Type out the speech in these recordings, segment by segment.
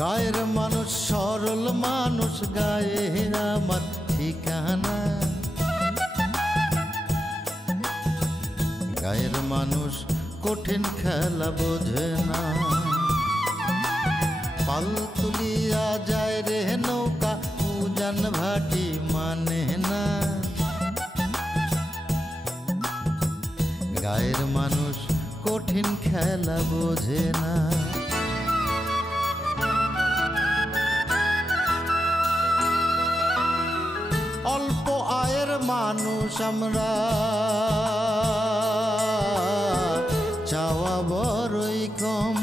গায়ের মানুষ সরল মানুষ, গায়ের আমার ঠিকানা। গায়ের মানুষ কঠিন খেলা বোঝে না, পাল তুলিয়া যায় রে নৌকা, উজান ভাটি মানে না। গায়ের মানুষ কঠিন খেলা বোঝে না। অল্প আয়ের মানুষ আমরা, চাওয়া বড়ই কম,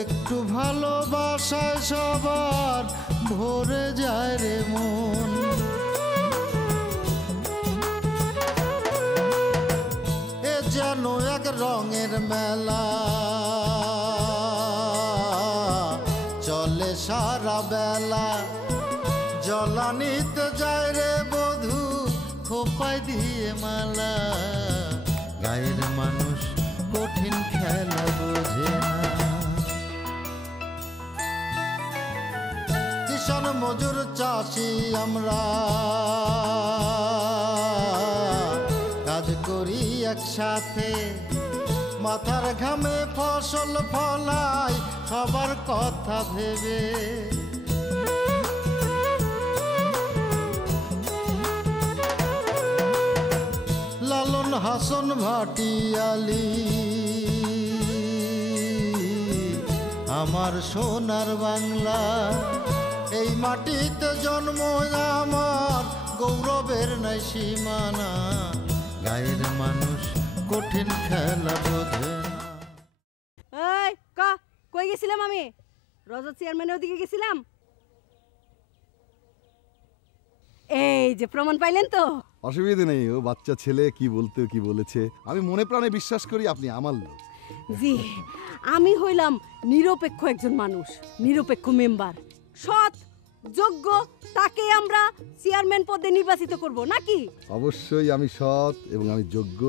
একটু ভালোবাসায় সবার ভরে যায় রে মন। এ যেন এক রঙের মেলা, চলে সারা বেলা, জলানিতে যায় রে বধূ খোপায় দিয়ে মালা। গায়ের মানুষ কঠিন খেলা বোঝে না। কিষান মজুর চাষি আমরা, কাজ করি একসাথে, মাথার ঘামে ফসল ফলাই সবার কথা ভেবে। লালন হাসন ভাটিয়ালি আমার সোনার বাংলা। এই মাটিতে জন্ম আমার, গৌরবের নাই সীমানা। গায়ের মানুষ কঠিন খেলা বোঝে না। এই কই গেছিলাম আমি? রজত চেয়ারম্যানের ওদিকে গেছিলাম। এই যে প্রমাণ পাইলেন তো? অসুবিধা নেই, ও বাচ্চা ছেলে, কি বলতে কি বলেছে আমি মনে প্রাণে বিশ্বাস করি আপনি আমার লোক। জি, আমি হইলাম নিরপেক্ষ একজন মানুষ, নিরপেক্ষ মেম্বার, সৎ যোগ্য, তাকে আমরা চেয়ারম্যান পদে নির্বাচিত করব নাকি? অবশ্যই আমি সৎ এবং আমি যোগ্য,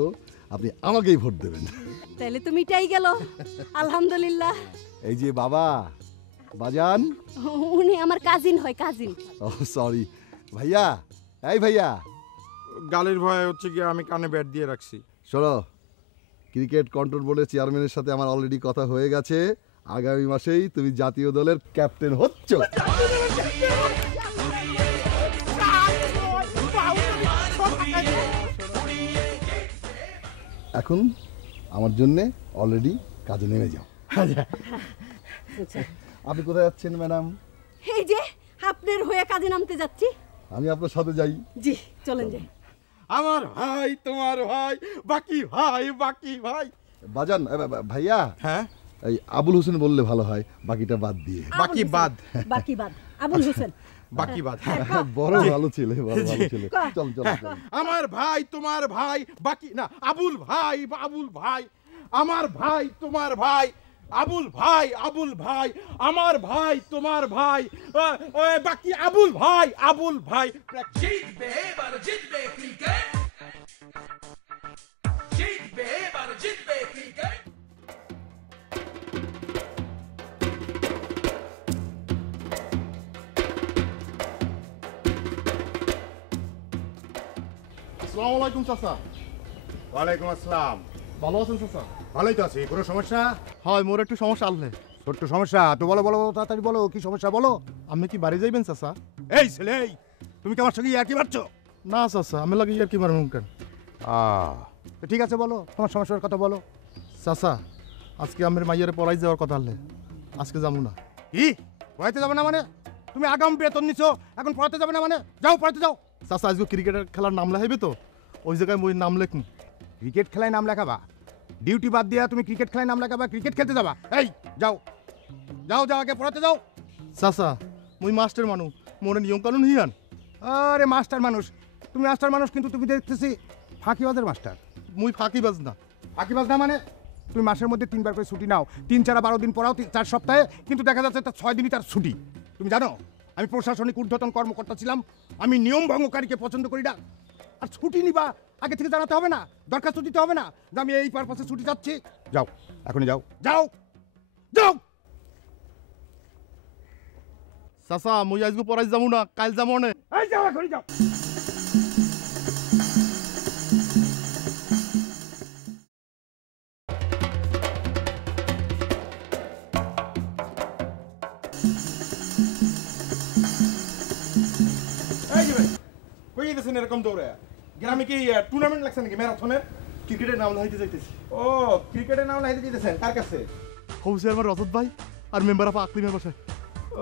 আপনি আমাকেই ভোট দেবেন। তাহলে তো মিটাই গেল, আলহামদুলিল্লাহ। এই যে বাবা বাজান, উনি আমার কাজিন হয়, কাজিন। ও সরি ভাইয়া। এই ভাইয়া, গালির ভয় হচ্ছে কি আমি কানে ব্যাট দিয়ে রাখছি। শোনো, ক্রিকেট কন্ট্রোল বোর্ডের চেয়ারম্যানের সাথে আমার অলরেডি কথা হয়ে গেছে, আগামী মাসেই তুমি জাতীয় দলের ক্যাপ্টেন হচ্ছ। এখন আমার জন্যে অলরেডি কাজে নেমে যাও। আপনি কোথায় যাচ্ছেন ম্যাডাম? এই যে আপনার হয়ে কাজে নামতে যাচ্ছি। আমি আপনার সাথে যাই। জি চলেন যাই। আমার ভাই তোমার ভাই, বাকি ভাই বাকি ভাই। বাজান ভাইয়া, হ্যাঁ এই আবুল হোসেন বললে ভালো হয়, বাকিটা বাদ দিয়ে। বাকি বাদ, বাকি বাদ, আবুল হোসেন। বাকি বাদ। বড় ভালো ছেলে, বড় ভালো ছেলে। চল চল। আমার ভাই তোমার ভাই, বাকি না আবুল ভাই, আবুল ভাই। আমার ভাই তোমার ভাই, আবুল ভাই, আবুল ভাই। আমার ভাই তোমার ভাই, বাকি আবুল ভাই, আবুল ভাই। জিতবে এবার জিতবে ক্রিকেট, জিতবে এবার জিতবে ক্রিকেট। আসসালামু আলাইকুম চাচা। ওয়ালাইকুম আসসালাম। ভালো আছেন চাচা? ভালোই তো আছি, কোনো সমস্যা? হয়, মোর একটু সমস্যা আনলে। ছোট্ট সমস্যা তো বলো, বলো তাড়াতাড়ি বলো, কি সমস্যা বলো। আপনি কি বাড়ি যাইবেন চাচা? এই ছেলে, তুমি কি আমার সঙ্গে ইয়ার্কি মারছো? না চাচা, আমি লাগে আর কি মারুন কেন? তো ঠিক আছে, বলো তোমার সমস্যার কথা বলো। চাচা, আজকে আমার মাইয়ারে পড়াই যাওয়ার কথা হলে, আজকে যাবো না। কি পড়াইতে যাবে না মানে? তুমি আগাম বেতন নিছো, এখন পড়াতে যাবে না মানে? যাও পড়াতে যাও। চাচা, আজকে ক্রিকেটের খেলার নাম লেখাইবে তো, ওই জায়গায় মই নাম লেখুন। ক্রিকেট খেলায় নাম লেখাবা? ডিউটি বাদ দিয়া তুমি ক্রিকেট খেলায় নাম লেখাবা, ক্রিকেট খেলতে যাবা? এই যাও যাও যাও, আগে পড়াতে যাও। চাচা, মই মাস্টার মানু, মোরে নিয়ম কানুন হিয়ান। আরে মাস্টার মানুষ, তুমি মাস্টার মানুষ, কিন্তু তুমি দেখতেছি ফাঁকিবাজের মাস্টার। মুই ফাঁকিবাজ না। ফাঁকিবাজ না মানে? তুমি মাসের মধ্যে 3 বার করে ছুটি নাও, 3, 4, 12 দিন পড়াও 4 সপ্তাহে, কিন্তু দেখা যাচ্ছে তার 6 দিনই তার ছুটি। তুমি জানো আমি প্রশাসনিক ঊর্ধ্বতন কর্মকর্তা ছিলাম, আমি নিয়ম ভঙ্গকারীকে পছন্দ করি না। আর ছুটি নিবা আগে থেকে জানাতে হবে না, দরখাস্ত দিতে হবে না যে আমি এই পারপাসে ছুটি যাচ্ছি। যাও এখনই যাও, যাও যাও। চাচা মুই আজকে পড়াই যাবো না, কাল যাবো না। এই যাও এখনই যাও। এই যে ভাই, কই যেতেছেন এরকম দৌড়ে? গ্রামে কি টুর্নামেন্ট লাগছে নাকি ম্যারাথনের? ক্রিকেটের নাম লাইতে যাইতেছি। ও ক্রিকেটের নাম লাইতে যেতেছেন, কার কাছে? হৌসে আমার রজত ভাই আর মেম্বার অফ আকলিমের বাসায়।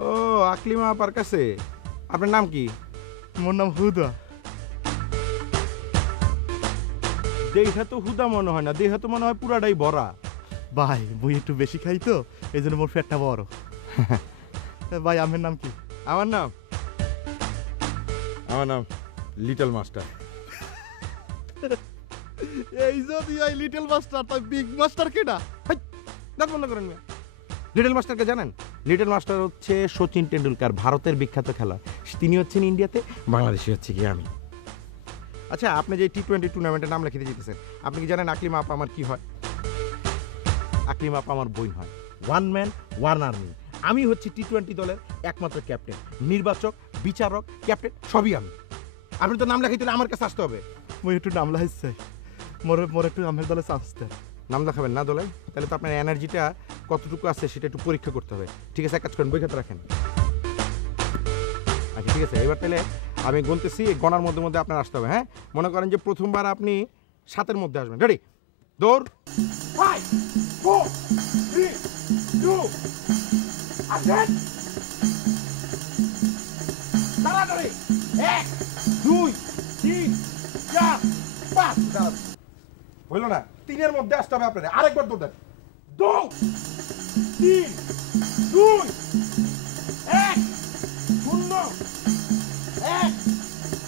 ও আকলিমা আপার কাছে। আপনার নাম কি? মোর নাম হুদা। দেহা তো হুদা মনে হয় না, দেহা তো মনে হয় পুরাটাই ভরা। ভাই মুই একটু বেশি খাই তো, এই জন্য মোর পেটটা বড়। ভাই আমার নাম কি? আমার নাম লিটল মাস্টার। এই যদি এই লিটল মাস্টার, তাই বিগ মাস্টার কেডা? দাঁত বন্ধ করেন মিয়া। লিটল মাস্টারকে জানেন? লিটল মাস্টার হচ্ছে সচিন টেন্ডুলকার, ভারতের বিখ্যাত খেলা। তিনি হচ্ছেন ইন্ডিয়াতে, বাংলাদেশে হচ্ছে কি আমি। আচ্ছা, আপনি যে T20 টুর্নামেন্টের নাম লিখে যেতেছেন, আপনি কি জানেন আকলিমা আপা আমার কি হয়? আকলিমা আপা আমার বোন হয়। One man one army. আমি হচ্ছি T20 দলের একমাত্র ক্যাপ্টেন, নির্বাচক, বিচারক, ক্যাপ্টেন সবই আমি। আপনি তো নাম লেখাইতে হলে আমার কাছে আসতে হবে। মুই একটু নাম লাইছে, মোর একটু আমের দলে চান্স দেন। নাম লেখাবেন না দলে? তাহলে তো আপনার এনার্জিটা কতটুকু আছে সেটা একটু পরীক্ষা করতে হবে। ঠিক আছে, এক কাজ করেন, বই খাতা রাখেন। আচ্ছা ঠিক আছে, এবার তাহলে আমি গুনতেছি, গণার মধ্যে মধ্যে আপনার আসতে হবে। হ্যাঁ, মনে করেন যে প্রথমবার আপনি 7-এর মধ্যে আসবেন। রেডি? দৌড়। 5 4 3 2 আছেন। তাড়াতাড়ি 1 2 3 4 5। হইল না? 3-এর মধ্যে আসতে হবে আপনাদের। আরেকবার দৌড় দেন। 2 3 2 1 0 1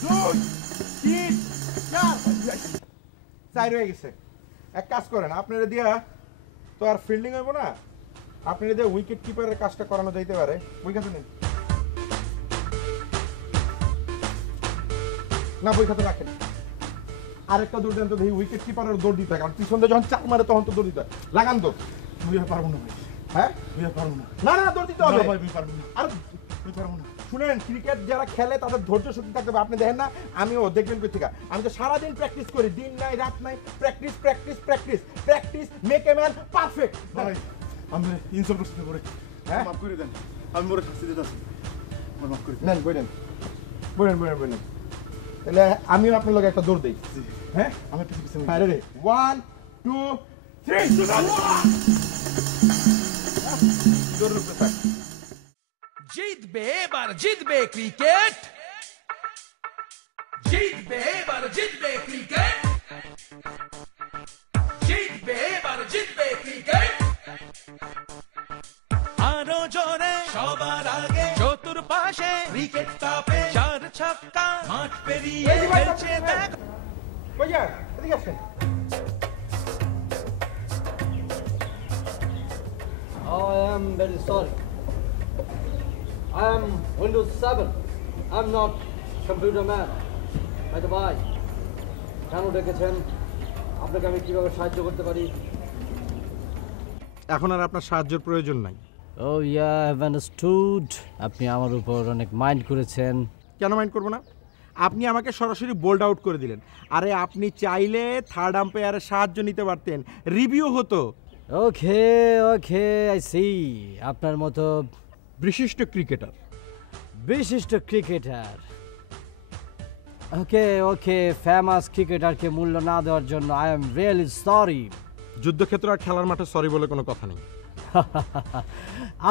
2 3 4 চাই রয়ে গেছে। এক কাজ করেন, আপনারা দিয়া তো আর ফিল্ডিং হইব না, আপনারা দিয়ে উইকেট কিপারের কাজটা করানো যাইতে পারে। উইকেট নিন না, বই খাতে রাখেন। আরেকটা দৌড় দেন তো দেখি, উইকেট কিপারের দৌড় দিতে হয়, কারণ পিছন দিয়ে যখন চার মারে তখন তো দৌড় দিতে হয়। লাগান দৌড়। মুই আর পারবো না ভাই, হ্যাঁ মুই আর পারবো না। না না, দৌড় দিতে হবে। ভাই মুই পারবো না, আর মুই পারবো না। শুনেন, ক্রিকেট যারা খেলে তাদের ধৈর্য শক্তি থাকতে হবে। আপনি দেখেন না, আমিও দেখবেন কই থেকে, আমি তো সারাদিন প্র্যাকটিস করি, দিন নাই রাত নাই, practice practice practice practice make a man perfect. ভাই আমি ইনসাল্ট করতে পারে, হ্যাঁ মাফ করে দেন, আমি মোরে শাস্তি দিতেছি, আমার মাফ করে দেন। নেন, বলেন বলেন বলেন বলেন। তাহলে আমিও আপনার লগে একটা দৌড় দিই। হ্যাঁ, আমার পিছু পিছু হ্যাঁ রে 1 2 3 দৌড় রুখতে থাক। জিতবে এবার জিতবে ক্রিকেট, জিতবে এবার জিতবে ক্রিকেট, জিতবে এবার জিতবে ক্রিকেট। আরো জোরে সবার আগে চতুর্পাশে ক্রিকেট স্টাপে 4 ছক্কা মাঠ পেরিয়ে খেলছে দেখ। কই যান? এদিকে আসেন। I am very sorry. I am Windows 7. I'm not computer man. By the way, কেন ডেকেছেন? আপনাকে আমি কিভাবে সাহায্য করতে পারি? এখন আর আপনার সাহায্যের প্রয়োজন নাই। Oh yeah, I've understood. আপনি আমার উপর অনেক মাইন্ড করেছেন। কেন মাইন্ড করবো না? আপনি আমাকে সরাসরি বোল্ড আউট করে দিলেন। আরে আপনি চাইলে থার্ড আম্পায়ারের সাহায্য নিতে পারতেন, রিভিউ হতো। ওকে ওকে, আই সি। আপনার মতো বিশিষ্ট ক্রিকেটার। ওকে ওকে, ফেমাস ক্রিকেটারকে মূল্য না দেওয়ার জন্য আই এম রিয়েলি সরি। যুদ্ধক্ষেত্র আর খেলার মাঠে সরি বলে কোনো কথা নেই।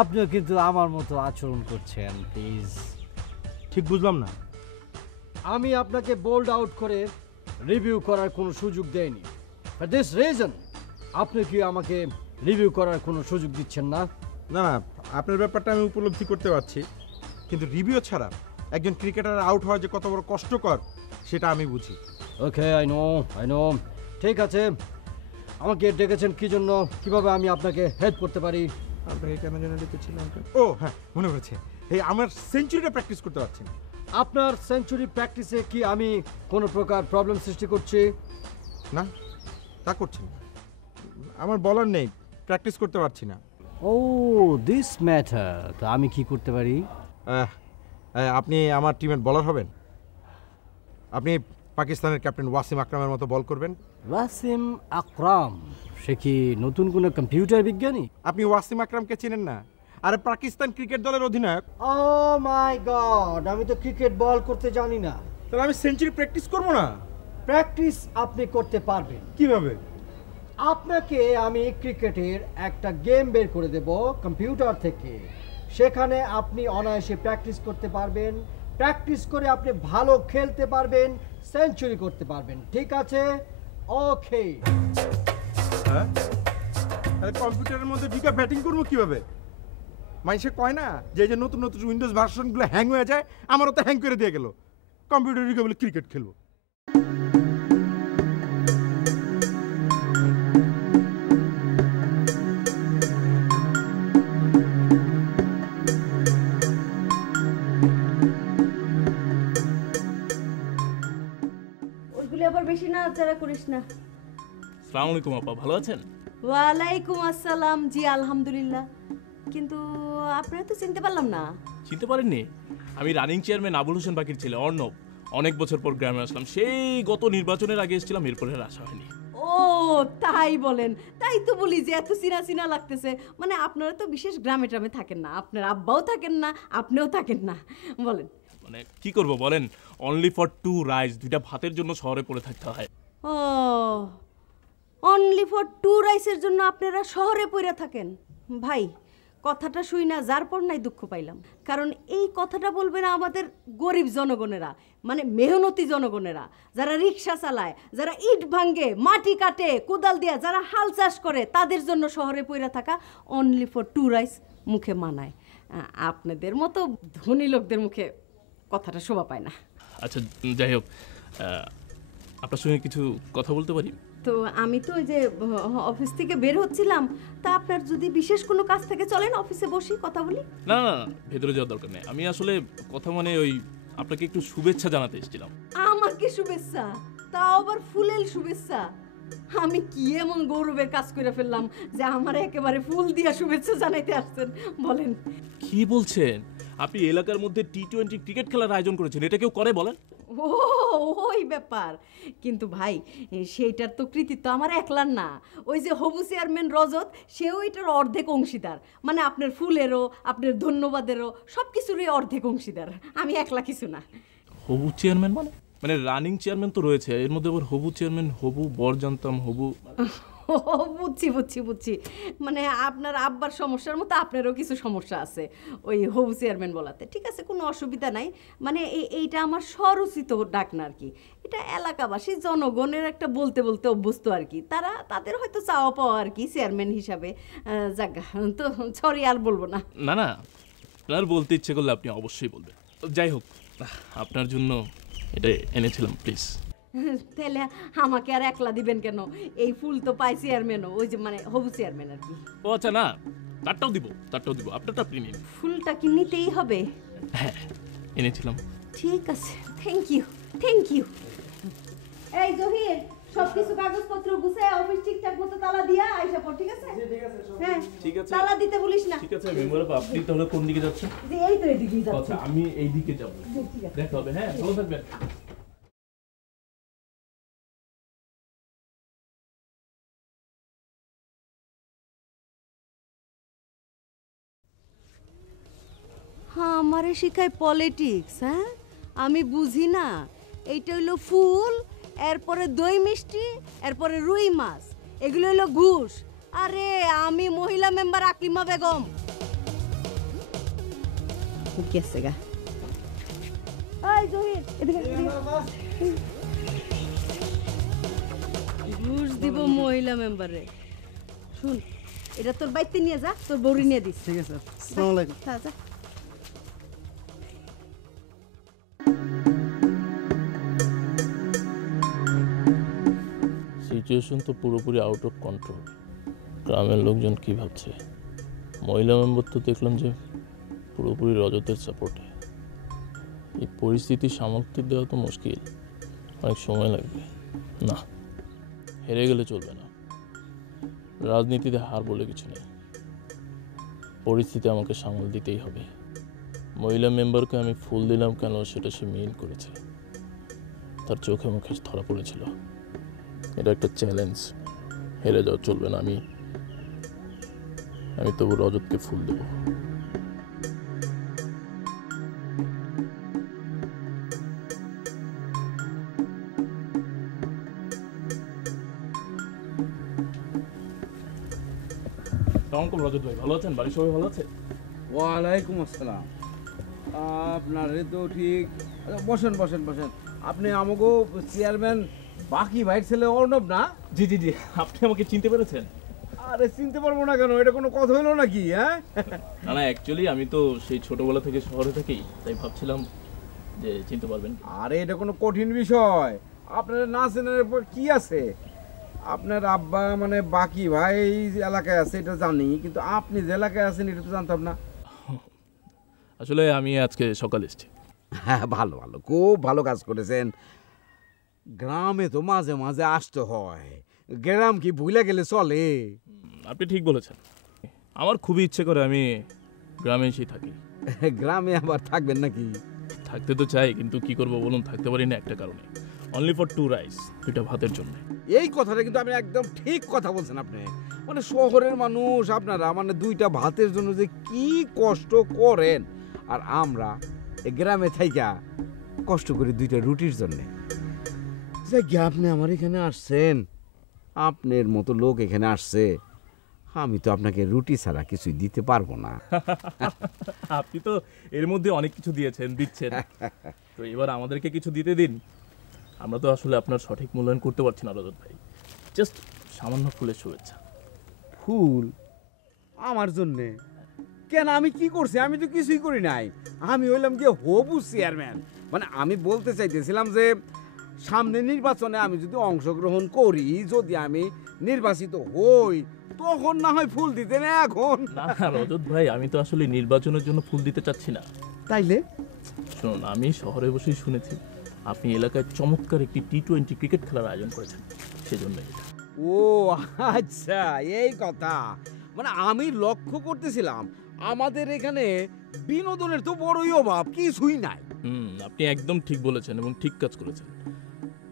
আপনিও কিন্তু আমার মতো আচরণ করছেন, প্লিজ। ঠিক বুঝলাম না। আমি আপনাকে বোল্ড আউট করে রিভিউ করার কোনো সুযোগ দেইনি। ফর দিস রিজন আপনি কি আমাকে রিভিউ করার কোনো সুযোগ দিচ্ছেন না? না না, আপনার ব্যাপারটা আমি উপলব্ধি করতে পারছি, কিন্তু রিভিউ ছাড়া একজন ক্রিকেটার আউট হওয়া যে কত বড় কষ্টকর সেটা আমি বুঝি। ওকে, আই নো। ঠিক আছে, আমাকে ডেকেছেন কি জন্য? কিভাবে আমি আপনাকে হেল্প করতে পারি? আপনাকে কেন যেন ডেকেছিলাম? ও হ্যাঁ, মনে পড়েছে। এই আমার সেঞ্চুরিটা প্র্যাকটিস করতে পারছি না। আপনার সেঞ্চুরি প্র্যাকটিসে কি আমি কোনো প্রকার প্রবলেম সৃষ্টি করছি? না, তা করছি না। আমার বলার নেই, প্র্যাকটিস করতে পারছি না। ও দিস ম্যাটার। তো আমি কি করতে পারি? আপনি আমার টিমের বলার হবেন? আপনি পাকিস্তানের ক্যাপ্টেন ওয়াসিম আকরামের মতো বল করবেন। ওয়াসিম আকরাম সে কি নতুন কোনো কম্পিউটার বিজ্ঞানী? আপনি ওয়াসিম আকরামকে চেনেন না? আরে পাকিস্তান ক্রিকেট দলের অধিনায়ক। ও মাই গড, আমি তো ক্রিকেট বল করতে জানি না। তাহলে আমি সেঞ্চুরি প্র্যাকটিস করবো না? প্র্যাকটিস আপনি করতে পারবেন। কিভাবে? আপনাকে আমি ক্রিকেটের একটা গেম বের করে দেব কম্পিউটার থেকে, সেখানে আপনি অনায়াসে প্র্যাকটিস করতে পারবেন। প্র্যাকটিস করে আপনি ভালো খেলতে পারবেন, সেঞ্চুরি করতে পারবেন। ঠিক আছে? ওকে। হ্যাঁ, কম্পিউটারের মধ্যে ঢুকে ব্যাটিং করবো কিভাবে? মানুষে কয় না যে যে নতুন নতুন উইন্ডোজ ভার্সনগুলো হ্যাং হয়ে যায়, আমারও তো হ্যাং করে দিয়ে গেল। কম্পিউটার ঢুকে বলে ক্রিকেট খেলবো। ওইগুলি আবার বেশি নাড়াচাড়া করিস না। আসসালামু আলাইকুম আপা, ভালো আছেন? ওয়ালাইকুম আসসালাম। জি আলহামদুলিল্লাহ। কিন্তু আপনারা তো চিনতে পারলাম না। চিনতে পারেননি? আমি রানিং চেয়ারম্যান আবুল হোসেন বাকির ছেলে অর্ণব। অনেক বছর পর গ্রামে আসলাম, সেই গত নির্বাচনের আগে এসেছিলাম, এরপরে আর আসা হয়নি। ও তাই বলেন? তাই তো বলি যে এত চিনা চিনা লাগতেছে। মানে আপনারা তো বিশেষ গ্রামে ট্রামে থাকেন না, আপনার আব্বাও থাকেন না, আপনিও থাকেন না। বলেন মানে কি করব বলেন, অনলি ফর 2 রাইস, 2টা ভাতের জন্য শহরে পড়ে থাকতে হয়। ও অনলি ফর 2 রাইসের জন্য আপনারা শহরে পড়ে থাকেন? ভাই কথাটা শুই না যার পর নাই দুঃখ পাইলাম। কারণ এই কথাটা বলবে না আমাদের গরিব জনগণেরা, মানে মেহনতি জনগণেরা, যারা রিক্সা চালায়, যারা ইট ভাঙ্গে, মাটি কাটে, কোদাল দিয়ে যারা হাল চাষ করে, তাদের জন্য শহরে পড়ে থাকা অনলি ফর 2 রাইস মুখে মানায়। আপনাদের মতো ধনী লোকদের মুখে কথাটা শোভা পায় না। আচ্ছা যাই হোক, আপনার সঙ্গে কিছু কথা বলতে পারি? তো আমি তো ওই যে অফিস থেকে বের হচ্ছিলাম, তা আপনার যদি বিশেষ কোনো কাজ থেকে চলেন অফিসে বসি কথা বলি। না না না, ভেতরে যাওয়ার দরকার নেই। আমি আসলে কথা মানে ওই আপনাকে একটু শুভেচ্ছা জানাতে এসেছিলাম। আমাকে শুভেচ্ছা? তাও আবার ফুলেল শুভেচ্ছা? আমি কি এমন গৌরবের কাজ করে ফেললাম যে আমার একেবারে ফুল দিয়া শুভেচ্ছা জানাইতে আসছেন? বলেন। কি বলছেন? আপনি এলাকার মধ্যে টি-20 ক্রিকেট খেলার আয়োজন করেছেন, এটা কেউ করে বলেন? ও ওই ব্যাপার। কিন্তু ভাই সেইটার তো কৃতিত্ব আমার একলার না। ওই যে হবু চেয়ারম্যান রজত, সেও এটার অর্ধেক অংশীদার। মানে আপনার ফুলেরও, আপনার ধন্যবাদেরও, সব কিছুরই অর্ধেক অংশীদার। আমি একলা কিছু না। হবু চেয়ারম্যান মানে রানিং চেয়ারম্যান তো রয়েছে, এর মধ্যে আবার হবু চেয়ারম্যান, হবু বর জানতাম, হবু। ও বুঝছি। মানে আপনার আব্বার সমস্যার মতো আপনারও কিছু সমস্যা আছে ওই হবু চেয়ারম্যান বলাতে। ঠিক আছে, কোনো অসুবিধা নাই। মানে এইটা আমার স্বরচিত ডাক না আর কি। এটা এলাকাবাসী জনগণের একটা বলতে বলতে অভ্যস্ত আর কি। তাদের হয়তো চাওয়া পাওয়া আর কি চেয়ারম্যান হিসাবে। জাগা তো সরি, আর বলবো না। না না, আপনার বলতে ইচ্ছে করলে আপনি অবশ্যই বলবেন। যাই হোক, আপনার জন্য এটা এনেছিলাম, প্লিজ। তাহলে আমাকে আর একলা দিবেন কেন? এই ফুল তো পাই চেয়ারম্যানও, ওই যে মানে হবু চেয়ারম্যান আর কি। ও আচ্ছা, না তারটাও দিব, আপনারটা আপনি নিন। ফুলটা কি নিতেই হবে? হ্যাঁ এনেছিলাম। ঠিক আছে, থ্যাংক ইউ। এই জহির, সবকিছু কাগজপত্র গুছায় অফিস ঠিকঠাক মতো তালা দিয়া আইসা পড়। ঠিক আছে? হ্যাঁ ঠিক আছে, তালা দিতে বলিস না। ঠিক আছে মেম্বার। আপনি তাহলে কোন দিকে যাচ্ছেন? যে এই তো এদিকেই যাচ্ছি। আচ্ছা আমি এই দিকে যাব। ঠিক আছে। দেখা হবে। হ্যাঁ, ভালো থাকবেন। হ্যাঁ, আমারে শিখায় পলিটিক্স। হ্যাঁ, আমি বুঝি না। এইটা হইলো ফুল, এরপরে দই মিষ্টি, এরপরে রুই মাছ, এগুলো হইলো ঘুষ। আরে আমি মহিলা মেম্বার আকলিমা বেগম। গেছে গা। এই জহির, এদিকে ঘুষ দিব মহিলা মেম্বারে। শুন, এটা তোর বাইতে নিয়ে যা, তোর বউরি নিয়ে দিস। ঠিক আছে, আসসালামু আলাইকুম। যা। সিচুয়েশন তো পুরোপুরি আউট অফ কন্ট্রোল। গ্রামের লোকজন কি ভাবছে? মহিলা মেম্বার তো দেখলাম যে পুরোপুরি রজতের সাপোর্টে। এই পরিস্থিতি সামর্থ্য দেওয়া তো মুশকিল, অনেক সময় লাগবে। না, হেরে গেলে চলবে না। রাজনীতিতে হার বলে কিছু নেই, পরিস্থিতি আমাকে সামাল দিতেই হবে। মহিলা মেম্বারকে আমি ফুল দিলাম কেন সেটা সে মিল করেছে, তার চোখে মুখে ধরা পড়েছিল। এটা একটা চ্যালেঞ্জ, হেরে যাওয়া চলবে না। আমি তবু রজতকে ফুল দেব। রজত ভাই ভালো আছেন? বাড়ির সবাই ভালো আছে? ওয়ালাইকুম আসসালাম। আপনারে তো ঠিক, বসেন বসেন বসেন। আপনি আমাকে চেয়ারম্যান বাকি ভাইয়ের ছেলে অর্ণব না? জি জি জি, আপনি আমাকে চিনতে পেরেছেন? আরে চিনতে পারবো না কেন, এটা কোনো কথা হলো নাকি? হ্যাঁ না না, অ্যাকচুয়ালি আমি তো সেই ছোটবেলা থেকে শহরে থাকি, তাই ভাবছিলাম যে চিনতে পারবেন। আরে এটা কোনো কঠিন বিষয়, আপনারা না চেনার পর কি আছে? আপনার আব্বা মানে বাকি ভাই এলাকায় আছে এটা জানি, কিন্তু আপনি যে এলাকায় আছেন এটা তো জানতাম না। আসলে আমি আজকে সকালে এসেছি। হ্যাঁ ভালো ভালো, খুব ভালো কাজ করেছেন। গ্রামে তো মাঝে মাঝে আসতে হয়, গ্রাম কি ভুলে গেলে চলে? আপনি ঠিক বলেছেন, আমার খুবই ইচ্ছে করে আমি গ্রামে এসেই থাকি। গ্রামে আবার থাকবেন নাকি? থাকতে তো চাই, কিন্তু কি করব বলুন, থাকতে পারি না একটা কারণে, অনলি ফর 2 রাইস, 2টা ভাতের জন্য। এই কথাটা কিন্তু আমি একদম ঠিক কথা বলছেন আপনি। মানে শহরের মানুষ আপনারা মানে 2টা ভাতের জন্য যে কি কষ্ট করেন, আর আমরা গ্রামে থাইকা কষ্ট করি 2টা রুটির জন্য। আপনি আমার এখানে আসছেন, আপনার মতো লোক এখানে আসছে, আমি তো আপনাকে রুটি ছাড়া কিছুই দিতে পারবো না। আপনি তো এর মধ্যে অনেক কিছু দিচ্ছেন, তো এবার আমাদেরকে কিছু দিতে দিন। আমরা তো আসলে আপনার সঠিক মূল্যায়ন করতে পারছি না রজত ভাই, জাস্ট সামান্য ফুলের শুভেচ্ছা। ফুল আমার জন্যে? কেন, আমি কি করছি? আমি তো কিছুই করি নাই। আমি হইলাম গিয়ে হবু চেয়ারম্যান। মানে আমি বলতে চাইতেছিলাম যে সামনে নির্বাচনে আমি যদি অংশগ্রহণ করি, যদি আমি নির্বাচিত হই, তখন না হয় ফুল দিতে না। এখন না রজত ভাই, আমি তো আসলে নির্বাচনের জন্য ফুল দিতে চাচ্ছি না। তাইলে শুনুন, আমি শহরে বসেই শুনেছি আপনি এলাকায় চমৎকার একটি T20 ক্রিকেট খেলার আয়োজন করেছেন, সেজন্য। ও আচ্ছা, এই কথা। মানে আমি লক্ষ্য করতেছিলাম আমাদের এখানে বিনোদনের তো বড়ই অভাব, কিছুই নাই। আপনি একদম ঠিক বলেছেন এবং ঠিক কাজ করেছেন।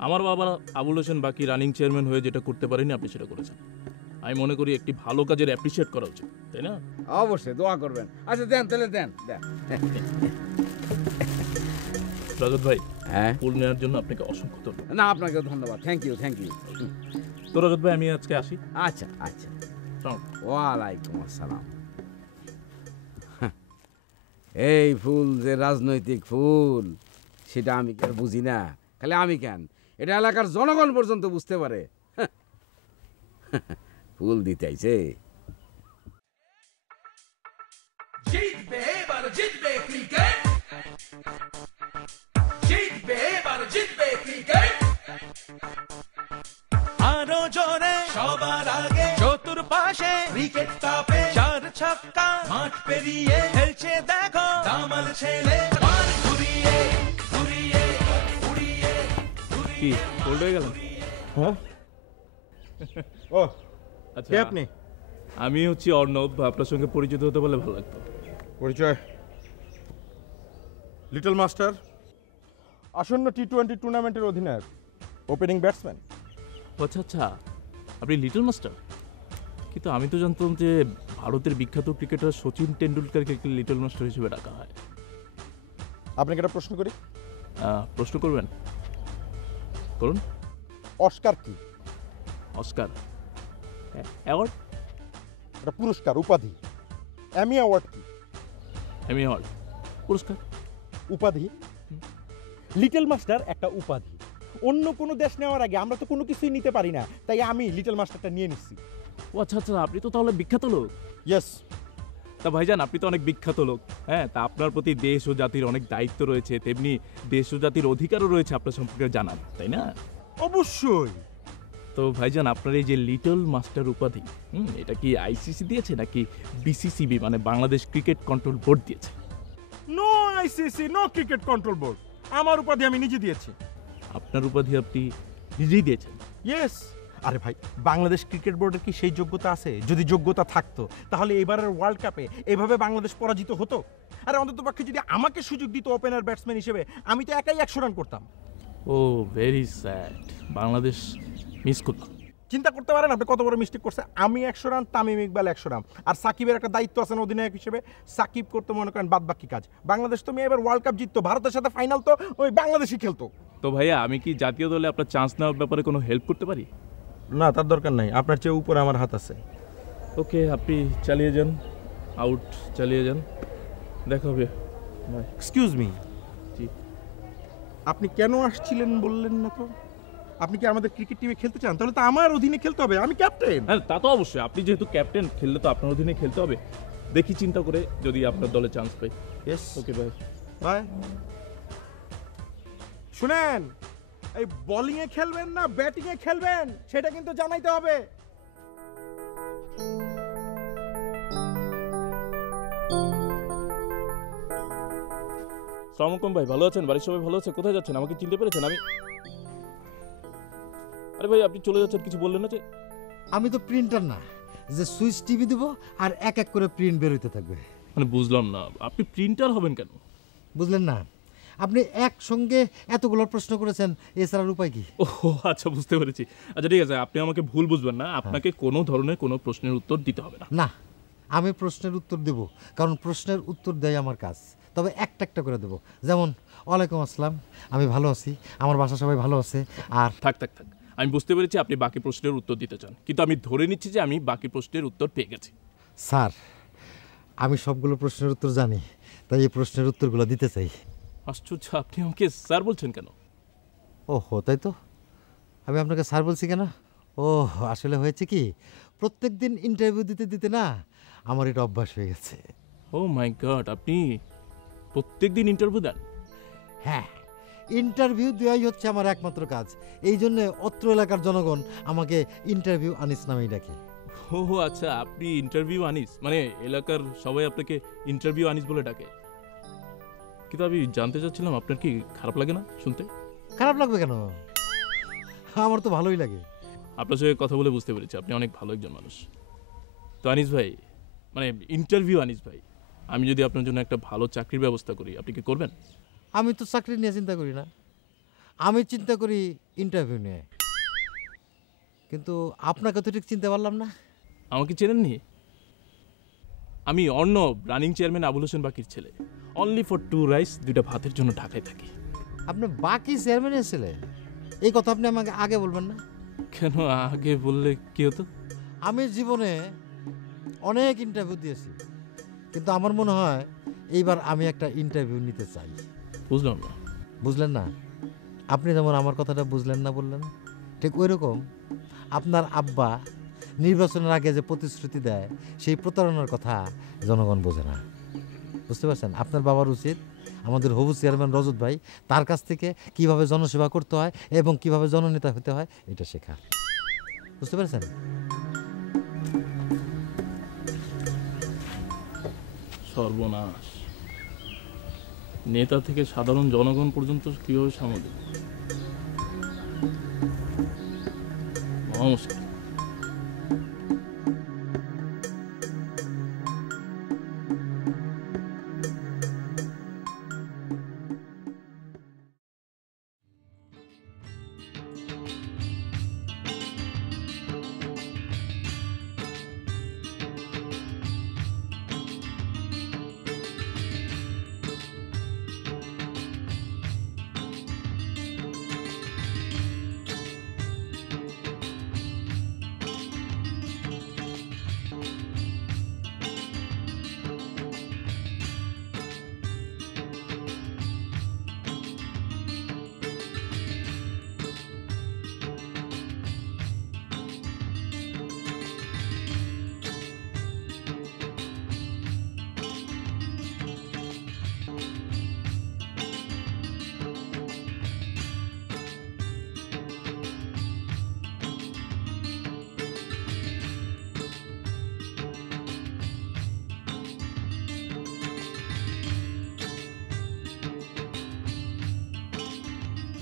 আমার বাবা আবুল হোসেন বাকি রানিং চেয়ারম্যান হয়ে যেটা করতে পারেনি, আপনি সেটা করেছেন। আমি মনে করি একটি ভালো কাজের অ্যাপ্রিশিয়েট করা উচিত, তাই না? অবশ্যই, দোয়া করবেন। আচ্ছা দেন, তাহলে দেন। রজত ভাই, হ্যাঁ, ফুল নেওয়ার জন্য আপনাকে অসংখ্য ধন্যবাদ। না আপনাকে ধন্যবাদ, থ্যাংক ইউ থ্যাংক ইউ। তো রজত ভাই, আমি আজকে আসি। আচ্ছা আচ্ছা, ওয়ালাইকুম আসসালাম। এই ফুল যে রাজনৈতিক ফুল সেটা আমি কি আর বুঝি না? খালি আমি কেন, এটা এলাকার জনগণ পর্যন্ত বুঝতে পারে। ফুল দিতে আইছে। জিতবে এবার জিতবে ক্রিকেট, জিতবে এবার জিতবে ক্রিকেট, আরো জোরে সবার আগে চতুর্পাশে ক্রিকেট তাপে 4 ছক্কা মাঠ পেরিয়ে খেলছে দেখো দামাল ছেলে, বার ঘুরিয়ে ঘুরিয়ে ঘুরিয়ে কি কোল্ড হয়ে গেল? হ্যাঁ, ও আচ্ছা, কে আপনি? আমি হচ্ছি অর্ণব, আপনার সঙ্গে পরিচিত হতে বলে ভালো লাগতো। পরিচয়? লিটল মাস্টার, আসন্ন T20 টুর্নামেন্টের অধিনায়ক, ওপেনিং ব্যাটসম্যান। আচ্ছা আচ্ছা, আপনি লিটল মাস্টার? কিন্তু আমি তো জানতাম যে ভারতের বিখ্যাত ক্রিকেটার সচিন টেন্ডুলকারকে লিটল মাস্টার হিসেবে ডাকা হয়। আপনাকে একটা প্রশ্ন করি। প্রশ্ন করবেন? করুন। অস্কার কি? Oscar award? একটা পুরস্কার, উপাধি। এমি অ্যাওয়ার্ড কি? এমি অ্যাওয়ার্ড পুরস্কার, উপাধি। লিটল মাস্টার একটা উপাধি। অন্য কোনো দেশ নেওয়ার আগে আমরা তো কোনো কিছুই নিতে পারি না, তাই আমি লিটল মাস্টারটা নিয়ে নিচ্ছি। ও আচ্ছা আচ্ছা, আপনি তো তাহলে বিখ্যাত লোক। ইয়েস। তা ভাইজান, আপনি তো অনেক বিখ্যাত লোক, হ্যাঁ, তা আপনার প্রতি দেশ ও জাতির অনেক দায়িত্ব রয়েছে, তেমনি দেশ ও জাতির অধিকারও রয়েছে আপনার সম্পর্কে জানার, তাই না? অবশ্যই। তো ভাইজান, আপনার এই যে লিটল মাস্টার উপাধি, এটা কি আইসিসি দিয়েছে নাকি বিসিসিবি মানে বাংলাদেশ ক্রিকেট কন্ট্রোল বোর্ড দিয়েছে? No ICC, no cricket control board. আমার উপাধি আমি নিজে দিয়েছি। আপনার উপাধি আপনি নিজেই দিয়েছেন? ইয়েস। আরে ভাই, বাংলাদেশ ক্রিকেট বোর্ডের কি সেই যোগ্যতা আছে? যদি যোগ্যতা থাকতো তাহলে এবারের ওয়ার্ল্ড কাপে এভাবে বাংলাদেশ পরাজিত হতো? আরে অন্তত পক্ষে যদি আমাকে সুযোগ দিত ওপেনার ব্যাটসম্যান হিসেবে, আমি তো একাই 100 রান করতাম। ও ভেরি স্যাড, বাংলাদেশ মিস করলাম। চিন্তা করতে পারেন আপনি কত বড় মিস্টেক করছে। আমি 100 রান, তামিম ইকবাল 100 রান, আর সাকিবের একটা দায়িত্ব আছে অধিনায়ক হিসেবে। সাকিব করতে মনে করেন বাদ বাকি কাজ। বাংলাদেশ তো এবার ওয়ার্ল্ড কাপ জিততো, ভারতের সাথে ফাইনাল তো ওই বাংলাদেশই খেলতো। তো ভাইয়া আমি কি জাতীয় দলে আপনার চান্স নেওয়ার ব্যাপারে কোনো হেল্প করতে পারি? না, তার দরকার নাই, আপনার চেয়ে উপরে আমার হাত আছে। ওকে, আপনি চালিয়ে যান, আউট চালিয়ে যান, দেখা হবে। এক্সকিউজ মি, জি। আপনি কেন আসছিলেন বললেন না তো? আপনি কি আমাদের ক্রিকেট টিমে খেলতে চান? তাহলে তো আমার অধীনে খেলতে হবে, আমি ক্যাপ্টেন। হ্যাঁ, তা তো অবশ্যই, আপনি যেহেতু ক্যাপ্টেন, খেললে তো আপনার অধীনে খেলতে হবে। দেখি চিন্তা করে যদি আপনার দলে চান্স পাই। Yes, okay bye. বাই। শুনেন, এই বোলিং এ খেলবেন না ব্যাটিং এ খেলবেন সেটা কিন্তু জানাইতে হবে। আসসালামু আলাইকুম ভাই, ভালো আছেন? বাড়ির সবাই ভালো আছে? কোথায় যাচ্ছেন? আমাকে চিনতে পেরেছেন? আরে ভাই, আপনি চলে যাচ্ছেন, কিছু বললেন না যে? আমি তো প্রিন্টার না যে সুইচ টিভি দেবো আর এক এক করে প্রিন্ট বেরোতে থাকবে। মানে বুঝলাম না, আপনি প্রিন্টার হবেন কেন? বুঝলেন না? আপনি একসঙ্গে এতগুলো প্রশ্ন করেছেন, এছাড়ার উপায় কি? ও আচ্ছা, বুঝতে পেরেছি। আচ্ছা ঠিক আছে, আপনি আমাকে ভুল বুঝবেন না, আপনাকে কোনো ধরনের কোনো প্রশ্নের উত্তর দিতে হবে না। না, আমি প্রশ্নের উত্তর দেব, কারণ প্রশ্নের উত্তর দেয় আমার কাজ। তবে একটা একটা করে দেবো। যেমন, ওয়ালাইকুম আসসালাম, আমি ভালো আছি, আমার বাসা সবাই ভালো আছে। আর থাক থাক থাক, আমি বুঝতে পেরেছি আপনি বাকি প্রশ্নের উত্তর দিতে চান, কিন্তু আমি ধরে নিচ্ছি যে আমি বাকি প্রশ্নের উত্তর পেয়ে গেছি। স্যার, আমি সবগুলো প্রশ্নের উত্তর জানি, তাই এই প্রশ্নের উত্তরগুলো দিতে চাই। আশ্চর্য, আপনি আমাকে স্যার বলছেন কেন? ওহো, তাই তো, আমি আপনাকে স্যার বলছি কেন? ও আসলে হয়েছে কি, প্রত্যেক দিন ইন্টারভিউ দিতে দিতে না আমার এটা অভ্যাস হয়ে গেছে। ও মাই গড, আপনি প্রত্যেক দিন ইন্টারভিউ দেন? হ্যাঁ, ইন্টারভিউ দেওয়াই হচ্ছে আমার একমাত্র কাজ। এই জন্য অত্র এলাকার জনগণ আমাকে ইন্টারভিউ আনিস নামেই ডাকে। ও আচ্ছা, আপনি ইন্টারভিউ আনিস, মানে এলাকার সবাই আপনাকে ইন্টারভিউ আনিস বলে ডাকে। কিন্তু আমি জানতে চাচ্ছিলাম, আপনার কি খারাপ লাগে না শুনতে? খারাপ লাগবে কেন? আমার তো ভালোই লাগে। আপনার সঙ্গে কথা বলে বুঝতে পেরেছি আপনি অনেক ভালো একজন মানুষ। তো আনিস ভাই, মানে ইন্টারভিউ আনিস ভাই, আমি যদি আপনার জন্য একটা ভালো চাকরির ব্যবস্থা করি, আপনি কি করবেন? আমি তো চাকরি নিয়ে চিন্তা করি না, আমি চিন্তা করি ইন্টারভিউ নিয়ে। কিন্তু আপনাকে তো ঠিক চিনতে পারলাম না। আমাকে চেনেননি? আমি অর্ণব, রানিং চেয়ারম্যান আবুল হোসেন বাকির ছেলে। অনলি ফর 2 রাইস 2টা ভাতের জন্য ঢাকায় থাকি। আপনি বাকি চেয়ারম্যানের ছেলে? এই কথা আপনি আমাকে আগে বলবেন না? কেন আগে বললে কি হতো? আমি জীবনে অনেক ইন্টারভিউ দিয়েছি, কিন্তু আমার মনে হয় এইবার আমি একটা ইন্টারভিউ নিতে চাই। বুঝলাম না। বুঝলেন না? আপনি যেমন আমার কথাটা বুঝলেন না বললেন, ঠিক ওই রকম আপনার আব্বা নির্বাচনের আগে যে প্রতিশ্রুতি দেয়, সেই প্রতারণার কথা জনগণ বোঝে না। বুঝতে পারছেন? আপনার বাবার উচিত আমাদের হবু চেয়ারম্যান রজত ভাই, তার কাছ থেকে কিভাবে জনসেবা করতে হয় এবং কিভাবে জননেতা হতে হয় এটা শেখা। বুঝতে পারছেন? সর্বনাশ, নেতা থেকে সাধারণ জনগণ পর্যন্ত কিভাবে সামাল দেব? নমস্কার।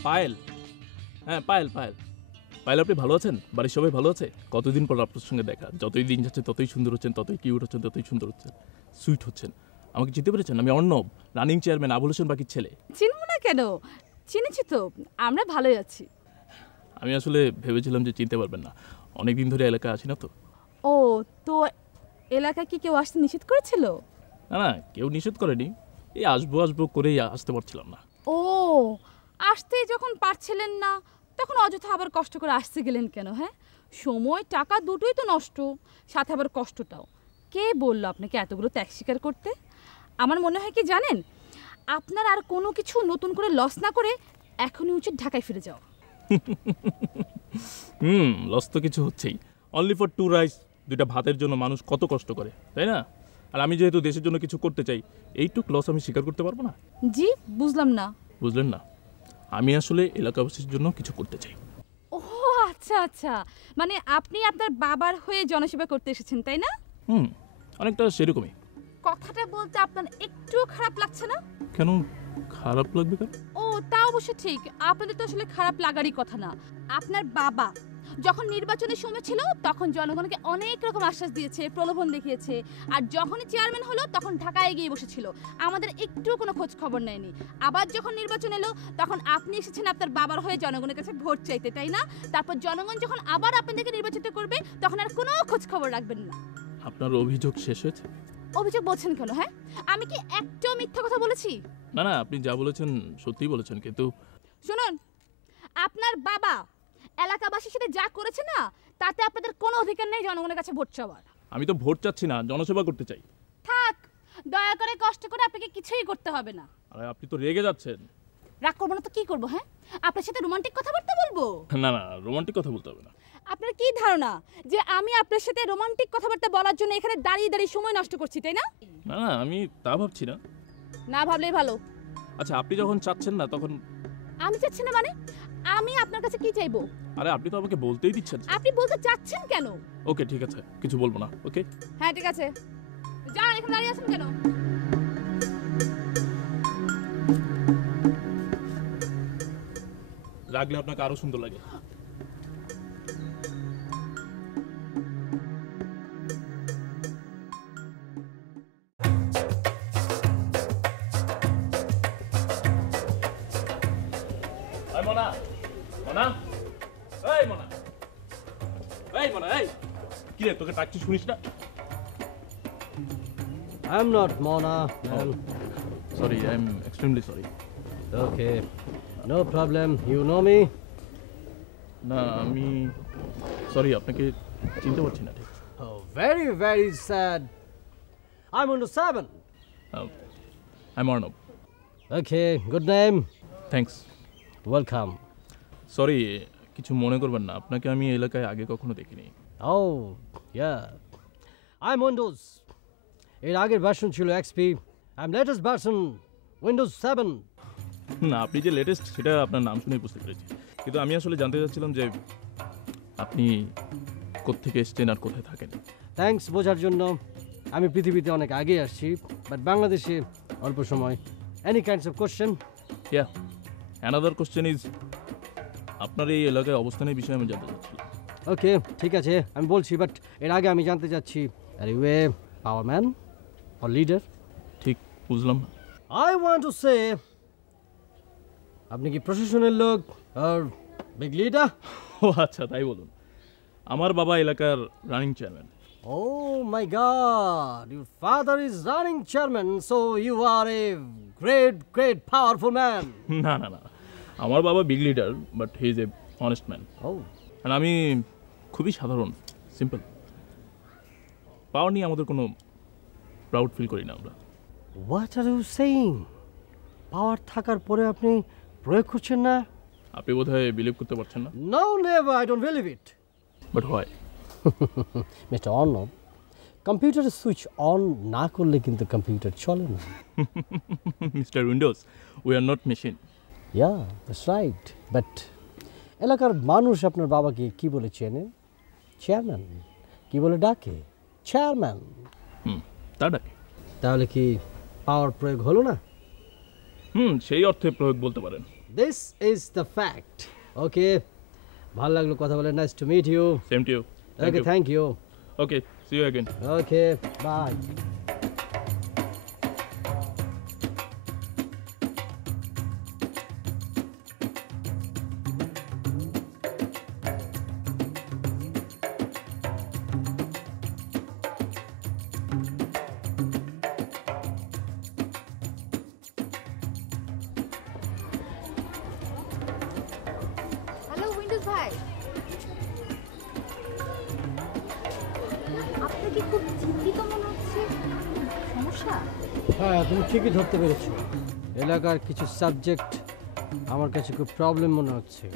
পায়েল, হ্যাঁ পায়েল পায়েল, পাইল আপনি ভালো আছেন? বাড়ির সবাই ভালো আছে? কতদিন পর আপনার সঙ্গে দেখা, যতই দিন যাচ্ছে ততই সুন্দর হচ্ছেন, ততই কিউট হচ্ছেন, ততই সুন্দর হচ্ছেন, সুইট হচ্ছেন। আমাকে চিনতে পেরেছেন? আমি অর্ণব, রানিং চেয়ারম্যান আবুল হোসেন বাকির ছেলে। চিনব না কেন, চিনেছি তো, আমরা ভালোই আছি। আমি আসলে ভেবেছিলাম যে চিনতে পারবেন না, অনেক দিন ধরে এলাকায় আছি না তো। ও, তো এলাকায় কি কেউ আসতে নিষেধ করেছিল? না না, কেউ নিষেধ করেনি, এই আসবো আসবো করেই আসতে পারছিলাম না। ও, আসতে যখন পারছিলেন না তখন অযথা আবার কষ্ট করে আসতে গেলেন কেন? হ্যাঁ, সময় টাকা দুটোই তো নষ্ট, সাথে আবার কষ্টটাও। কে বললো আপনাকে এতগুলো ত্যাগ স্বীকার করতে? আমার মনে হয় কি জানেন, আপনার আর কোনো কিছু নতুন করে লস না করে এখনই উচিত ঢাকায় ফিরে যাও। লস তো কিছু হচ্ছেই। অনলি ফর 2 রাইস, 2টা ভাতের জন্য মানুষ কত কষ্ট করে, তাই না? আর আমি যেহেতু দেশের জন্য কিছু করতে চাই, এইটুক লস আমি স্বীকার করতে পারবো না। জি, বুঝলাম না। বুঝলেন না? আমি আসলে এলাকাবাসীর জন্য কিছু করতে চাই। ও আচ্ছা আচ্ছা, মানে আপনি আপনার বাবার হয়ে জনসেবা করতে এসেছেন, তাই না? অনেকটা সেরকমই। কথাটা বলতে আপনার একটুও খারাপ লাগছে না? কেন খারাপ লাগবে কেন? ও, তা অবশ্য ঠিক, আপনাদের তো আসলে খারাপ লাগারই কথা না। আপনার বাবা যখন নির্বাচনের সময় ছিল তখন জনগণকে অনেক রকম আশ্বাস দিয়েছে, প্রলোভন দেখিয়েছে, আর যখনই চেয়ারম্যান হলো তখন ঢাকায় গিয়ে বসেছিল, আমাদের একটু কোনো খোঁজ খবর নেয়নি। আবার যখন নির্বাচন এলো তখন আপনি এসেছেন আপনার বাবার হয়ে জনগণের কাছে ভোট চাইতে, তাই না? তারপর জনগণ যখন আবার আপনাদেরকে নির্বাচিত করবে তখন আর কোনো খোঁজ খবর রাখবেন না। আপনার অভিযোগ শেষ হয়েছে? অভিযোগ বলছেন কেন? হ্যাঁ, আমি কি একটাও মিথ্যা কথা বলেছি? না না, আপনি যা বলেছেন সত্যিই বলেছেন, কিন্তু শুনুন, আপনার বাবা এলাকাবাসীর সাথে যা করেছে না, তাতে আপনাদের কোনো অধিকার নেই জনগণের কাছে ভোট চাওয়ার। আমি তো ভোট চাচ্ছি না, জনসেবা করতে চাই। থাক, দয়া করে কষ্ট করে আপনাকে কিছুই করতে হবে না। আরে আপনি তো রেগে যাচ্ছেন। রাগ করবো না তো কি করবো? হ্যাঁ, আপনার সাথে রোমান্টিক কথাবার্তা বলবো? না না, রোমান্টিক কথা বলতে হবে না। আপনার কি ধারণা যে আমি আপনার সাথে রোমান্টিক কথাবার্তা বলার জন্য এখানে দাঁড়িয়ে দাঁড়িয়ে সময় নষ্ট করছি, তাই না? না না, আমি তা ভাবছি না। না ভাবলেই ভালো। আচ্ছা, আপনি যখন চাচ্ছেন না তখন? আমি চাচ্ছি না মানে? আমি আপনার কাছে কি চাইবো? আরে আপনি তো আমাকে বলতেই দিচ্ছেন। আপনি বলতে চাচ্ছেন কেন? ওকে ঠিক আছে, কিছু বলবো না। ওকে হ্যাঁ ঠিক আছে, যান, এখানে দাঁড়িয়ে আছেন কেন? রাগলে আপনাকে আরো সুন্দর লাগে। মনা, মনা, এই মনা, এই মনা, এই কি রে, তোকে ডাকছি শুনিস না? I am not Mona, man. Sorry, I am extremely sorry. Okay, no problem. You know me? না, আমি সরি, আপনাকে চিনতে পারছি না ঠিক। Oh, very, very sad. I'm on the 7. I'm Arnab. Okay, good name. Thanks. Welcome. Sorry, কিছু মনে করবেন না, আপনাকে আমি এই এলাকায় আগে কখনো দেখিনি। Oh, yeah. I'm Windows. এর আগের ভার্সন ছিল XP. I'm latest version Windows 7. না, আপনি যে লেটেস্ট সেটা আপনার নাম শুনেই বুঝতে পেরেছি, কিন্তু আমি আসলে জানতে চাচ্ছিলাম যে আপনি কোত্থেকে এসেছেন আর কোথায় থাকেন। থ্যাঙ্কস বোঝার জন্য। আমি পৃথিবীতে অনেক আগে আসছি, বাট বাংলাদেশে অল্প সময়। Any kinds of question? Yeah, another question is, আপনার এই এলাকায় অবস্থানের বিষয়ে আমি জানতে চাচ্ছিলাম। ওকে, ঠিক আছে, আমি বলছি, বাট এর আগে আমি জানতে চাচ্ছি, are you a power man or leader? ঠিক বুঝলাম। আই ওয়ান্ট টু সে, আপনি কি প্রশাসনের লোক আর বিগ লিডার? ও আচ্ছা, তাই বলুন। আমার বাবা এলাকার running chairman. Oh my God, your father is running chairman, so you are a great powerful man. না না না, আমার বাবা big leader, but he is a honest man. Oh. আর আমি খুবই সাধারণ, সিম্পল। পাওয়ার নিয়ে আমাদের কোনো প্রাউড ফিল করি না আমরা। What are you saying? পাওয়ার থাকার পরে আপনি প্রয়োগ করছেন না? আপনি বোধহয় বিলিভ করতে পারছেন না। No, never, I don't believe it. But why? Mr. Arnob, computer switch on না করলে কিন্তু কম্পিউটার চলে না। Mister Windows, we are not machine. Yeah, that's right. But এলাকার মানুষ আপনার বাবাকে কি বলে চেনে? চেয়ারম্যান। কি বলে ডাকে? চেয়ারম্যান। তা ডাকে। তাহলে কি পাওয়ার প্রয়োগ হলো না? সেই অর্থে প্রয়োগ বলতে পারেন। This is the fact. Okay, ভালো লাগলো কথা বলে। Nice to meet you. Same to you. Okay, thank you. Okay, see you again. Okay, bye. Hello Windows ভাই, আপনাকে খুব চিন্তিত মনে হচ্ছে। সমস্যা? হ্যাঁ, তুমি ঠিকই ধরতে পেরেছো। এলাকার কিছু সাবজেক্ট আমার কাছে খুব প্রবলেম মনে হচ্ছে।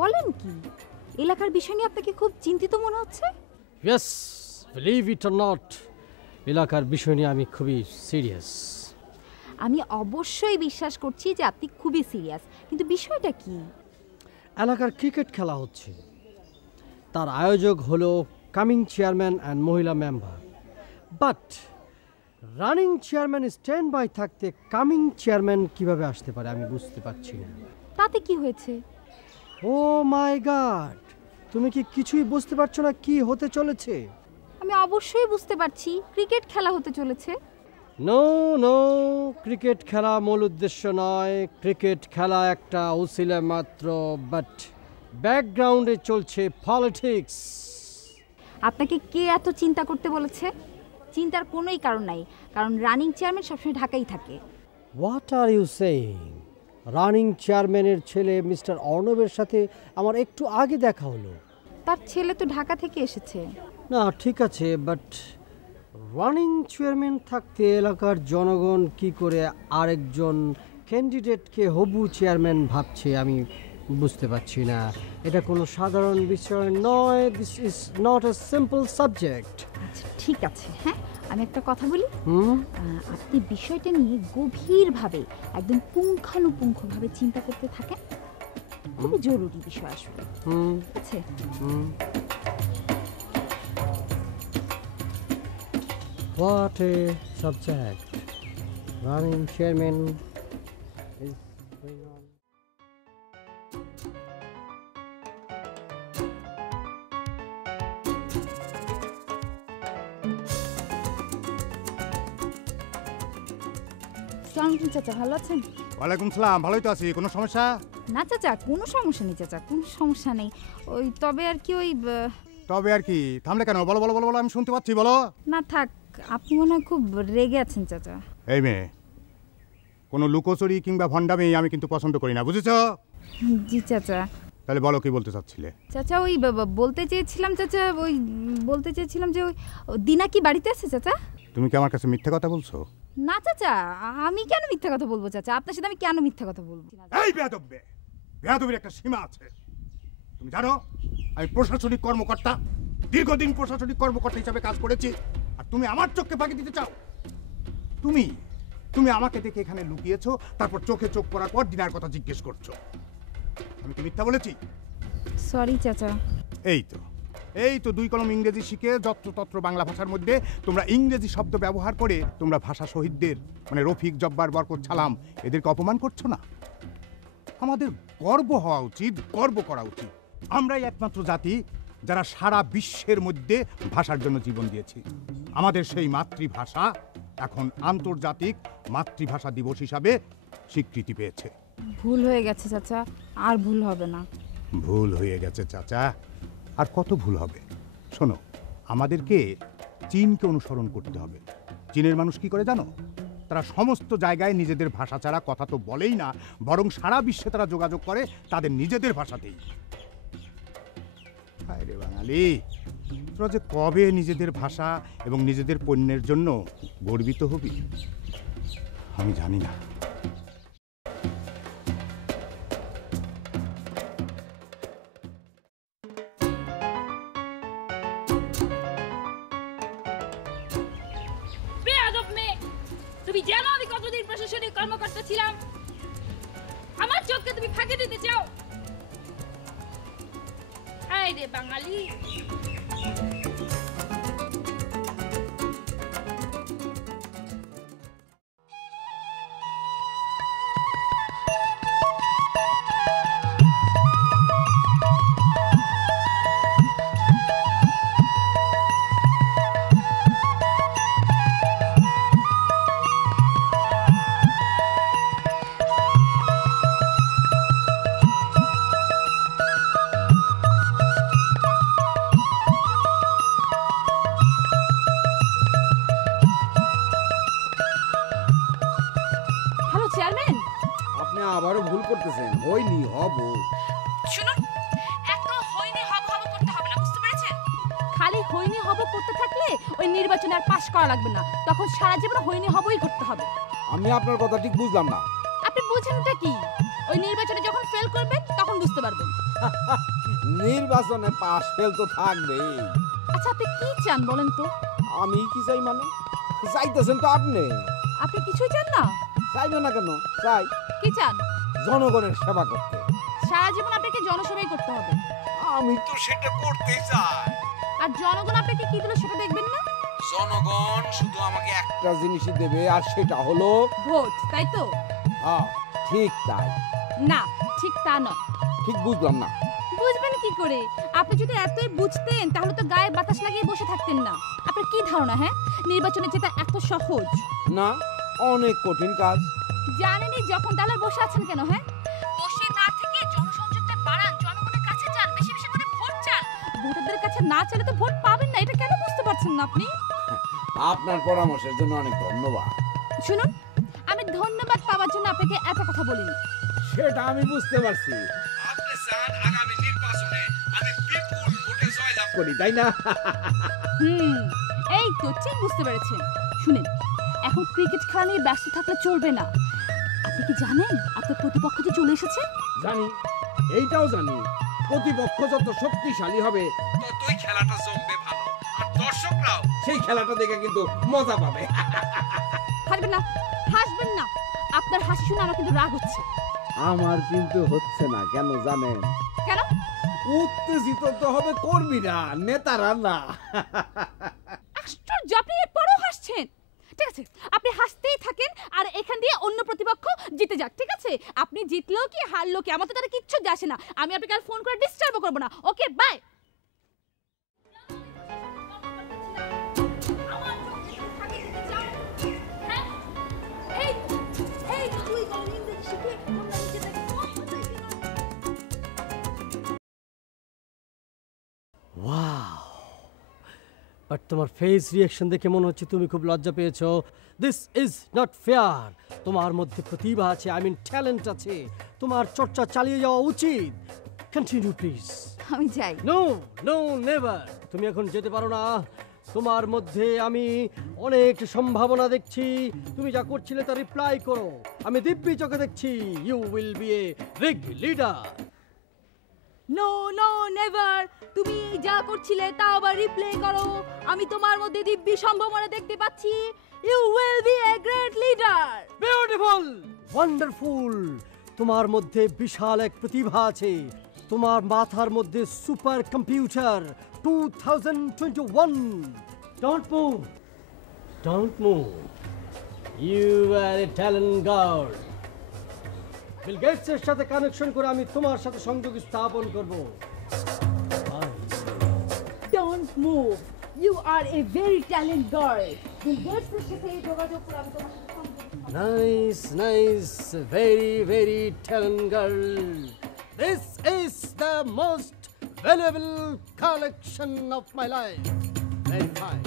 বলেন কি, এলাকার বিষয় নিয়ে আপনাকে খুব চিন্তিত মনে হচ্ছে? Yes, believe it or not, এলাকার বিষয় নিয়ে আমি খুবই সিরিয়াস। আমি অবশ্যই বিশ্বাস করছি যে আপনি খুবই সিরিয়াস, কিন্তু বিষয়টা কি? এলাকার ক্রিকেট খেলা হচ্ছে, তার আয়োজক হলো কামিং চেয়ারম্যান অ্যান্ড মহিলা member, but running chairman stand by থাকতে কামিং চেয়ারম্যান কিভাবে আসতে পারে আমি বুঝতে পারছি না। তাতে কি হয়েছে? ও মাই গড, তুমি কি কিছুই বুঝতে পারছো না কি হতে চলেছে? আমি অবশ্যই বুঝতে পারছি, ক্রিকেট খেলা হতে চলেছে। নো নো, ক্রিকেট খেলা মূল উদ্দেশ্য নয়, ক্রিকেট খেলা একটা উসিলা মাত্র, বাট ব্যাকগ্রাউন্ডে চলছে পলিটিক্স। আপনাকে কে এত চিন্তা করতে বলেছে? চিন্তার কোনোই কারণ নাই, কারণ রানিং চেয়ারম্যান সবসময় ঢাকাই থাকে। What are you saying? Running চেয়ারম্যানের ছেলে মিস্টার অর্ণবের সাথে আমার একটু আগে দেখা হলো। তার ছেলে তো ঢাকা থেকে এসেছে। না ঠিক আছে, বাট রানিং চেয়ারম্যান থাকতে এলাকার জনগণ কি করে আরেকজন ক্যান্ডিডেটকে হবু চেয়ারম্যান ভাবছে আমি বুঝতে পারছি না। এটা কোনো সাধারণ বিষয় নয়, this is not a simple subject. আচ্ছা ঠিক আছে, হ্যাঁ আমি একটা কথা বলি। আপনি বিষয়টা নিয়ে গভীরভাবে একদম পুঙ্খানুপুঙ্খভাবে চিন্তা করতে থাকেন, খুবই জরুরি বিষয় আসলে। ঠিক আছে? What a subject. Running chairman is going on. সালামালাইকুম চাচা, ভালো আছেন? ওয়ালাইকুম সালাম, ভালোই তো আছি। কোনো সমস্যা? না চাচা, কোনো সমস্যা নেই চাচা, কোনো সমস্যা নেই। ওই তবে আর কি ওই তবে আর কি? থামলে কেন? বলো বলো বলো বলো, আমি শুনতে পাচ্ছি, বলো। না থাক, আপনি মনে হয় খুব রেগে আছেন চাচা। এই মেয়ে, কোনো লুকোচুরি কিংবা ভণ্ডামি আমি কিন্তু পছন্দ করি না, বুঝেছ? জি চাচা। তাহলে বলো, কি বলতে চাচ্ছিলে? চাচা ওই বলতে চেয়েছিলাম চাচা, ওই বলতে চেয়েছিলাম যে ওই দিনা কি বাড়িতে আছে চাচা? তুমি কি আমার কাছে মিথ্যে কথা বলছো? না চাচা, আমি কেন মিথ্যা কথা বলবো চাচা? আপনার সাথে আমি কেন মিথ্যা কথা বলবো? এই বেয়াদব মেয়ে, বেয়াদবির একটা সীমা আছে। তুমি জানো আমি প্রশাসনিক কর্মকর্তা, দীর্ঘদিন প্রশাসনিক কর্মকর্তা হিসাবে কাজ করেছি, আর তুমি আমার চোখকে ফাঁকি দিতে চাও? তুমি তুমি আমাকে দেখে এখানে লুকিয়েছো, তারপর চোখে চোখ পড়ার পর দিনার কথা জিজ্ঞেস করছো। আমি কি মিথ্যা বলেছি? সরি চাচা। এই তো 2 কলম ইংরেজি শিখে যত্রতত্র বাংলা ভাষার মধ্যে তোমরা ইংরেজি শব্দ ব্যবহার করে তোমরা ভাষা শহীদদের মানে রফিক, জব্বার, বরকত, ছালাম এদেরকে অপমান করছো না? আমাদের গর্ব হওয়া উচিত, গর্ব করা উচিত। আমরাই একমাত্র জাতি যারা সারা বিশ্বের মধ্যে ভাষার জন্য জীবন দিয়েছি। আমাদের সেই মাতৃভাষা এখন আন্তর্জাতিক মাতৃভাষা দিবস হিসাবে স্বীকৃতি পেয়েছে। ভুল হয়ে গেছে চাচা, আর ভুল হবে না। ভুল হয়ে গেছে চাচা, আর কত ভুল হবে? শোনো, আমাদেরকে চীনকে অনুসরণ করতে হবে। চীনের মানুষ কি করে জানো? তারা সমস্ত জায়গায় নিজেদের ভাষা ছাড়া কথা তো বলেই না, বরং সারা বিশ্বে তারা যোগাযোগ করে তাদের নিজেদের ভাষাতেই। হায় রে বাঙালি, তোরা যে কবে নিজেদের ভাষা এবং নিজেদের পণ্যের জন্য গর্বিত হবি আমি জানি না। তুমি জানো আমি কতদিন প্রশাসনিক কর্মকর্তা ছিলাম? আমার চোখকে তুমি ফাঁকি দিতে চাও? হায় রে বাঙালি। আবারও ভুল করতেছেন। হয়নি হব। শুনুন, এত হইনি হব হব করতে হবে না, বুঝতে পেরেছেন? খালি হইনি হব করতে থাকলে ওই নির্বাচনে আর পাশ করা লাগবে না, তখন সারা জীবন হইনি হবই করতে হবে। আমি আপনার কথা ঠিক বুঝলাম না। আপনি বুঝেনটা কি? ওই নির্বাচনে যখন ফেল করবেন তখন বুঝতে পারবেন। নির্বাচনে পাশ ফেল তো থাকবেই। আচ্ছা, আপনি কি চান বলেন তো? আমি কি চাই মানে? চাইতেছেন তো আপনি। আপনি কিছুই চান না? চাইবে না কেন? চাই। কি চান? জনগণের সেবা করতে। সারা জীবন আপনাকে জনসেবাই করতে হবে। আমি তো সেটা করতেই চাই। আর জনগণ আপনাকে কি দিল সেটা দেখবেন না? জনগণ শুধু আমাকে একটা জিনিসই দেবে, আর সেটা হলো ভোট, তাই তো? হ্যাঁ, ঠিক তাই। না, ঠিক তা নয়। ঠিক বুঝলাম না। বুঝবেন কি করে? আপনি যদি এতই বুঝতেন তাহলে তো গায়ে বাতাস লাগিয়ে বসে থাকতেন না। আপনার কি ধারণা হ্যাঁ নির্বাচনে জেতা এত সহজ? না, অনেক কঠিন কাজ। জানেনই যখন তাহলে বসে আছেন কেন? হ্যাঁ, বসে না থেকে জনসংযোগটা বাড়ান, জনগণের কাছে যান, বেশি বেশি করে ভোট চান। ভোটারদের কাছে না চাইলে তো ভোট পাবেন না, এটা কেন বুঝতে পারছেন না আপনি? আপনার পরামর্শের জন্য অনেক ধন্যবাদ। শুনুন, আমি ধন্যবাদ পাওয়ার জন্য আপনাকে এত কথা বলিনি। সেটা আমি বুঝতে পারছি। আপনি চান আগামী নির্বাচনে আমি বিপুল ভোটে জয়লাভ করি, তাই না? এই তো ঠিক বুঝতে পেরেছেন। শুনেন, এখন ক্রিকেট খেলা নিয়ে ব্যস্ত থাকলে চলবে না। আপনি কি জানেন আপনার প্রতিপক্ষ যে চলে এসেছে? জানি, এইটাও জানি। প্রতিপক্ষ যত শক্তিশালী হবে ততই খেলাটা জমবে ভালো, আর দর্শকরাও সেই খেলাটা দেখে কিন্তু মজা পাবে। হাসবেন না, হাসবেন না। আপনার হাসি শুনে আমার কিন্তু রাগ হচ্ছে। আমার কিন্তু হচ্ছে না, কেন জানেন? কেন? উত্তেজিত তো হবে কর্মীরা, নেতারা না। আশ্চর্য, আপনি এরপরও হাসছেন। ঠিক আছে, আপনি হাসতেই থাকেন আর এখান দিয়ে অন্য প্রতিপক্ষ জিতে যাক। ঠিক আছে, আপনি জিতলো কি হারলো কি আমার তো তারা কিচ্ছু যায় আসে না। আমি আপনাকে আর ফোন করে ডিস্টার্বও করবো না। ওকে, বাই। ওয়াও, বাট তোমার ফেস রিঅ্যাকশন দেখে মনে হচ্ছে তুমি খুব লজ্জা পেয়েছো। This is not fair. তোমার মধ্যে প্রতিভা আছে, আই মিন ট্যালেন্ট আছে, তোমার চর্চা চালিয়ে যাওয়া উচিত। Continue please. আমি যাই। নো নো নেভার, তুমি এখন যেতে পারো না। তোমার মধ্যে আমি অনেক সম্ভাবনা দেখছি। তুমি যা করছিলে তা রিপ্লাই করো। আমি দিব্যি চোখে দেখছি you will be a big leader. No no never, তুমি যা করছিলে তা আবার রিপ্লে করো। আমি তোমার মধ্যে দিব্যি সম্ভাবনা দেখতে পাচ্ছি। You will be a great leader. Beautiful, wonderful. তোমার মধ্যে বিশাল এক প্রতিভা আছে। তোমার মাথার মধ্যে super computer 2021। Don't move, don't move. You are a talent girl. Bill গেটসের সাথে কানেকশন করে আমি তোমার সাথে সংযোগ স্থাপন করব। Don't move, you are a very talent girl. Bill গেটসের সাথে যোগাযোগ করে আমি তোমার সাথে সংযোগ। Nice nice, very very talent girl. This is the most valuable collection of my life. Very fine.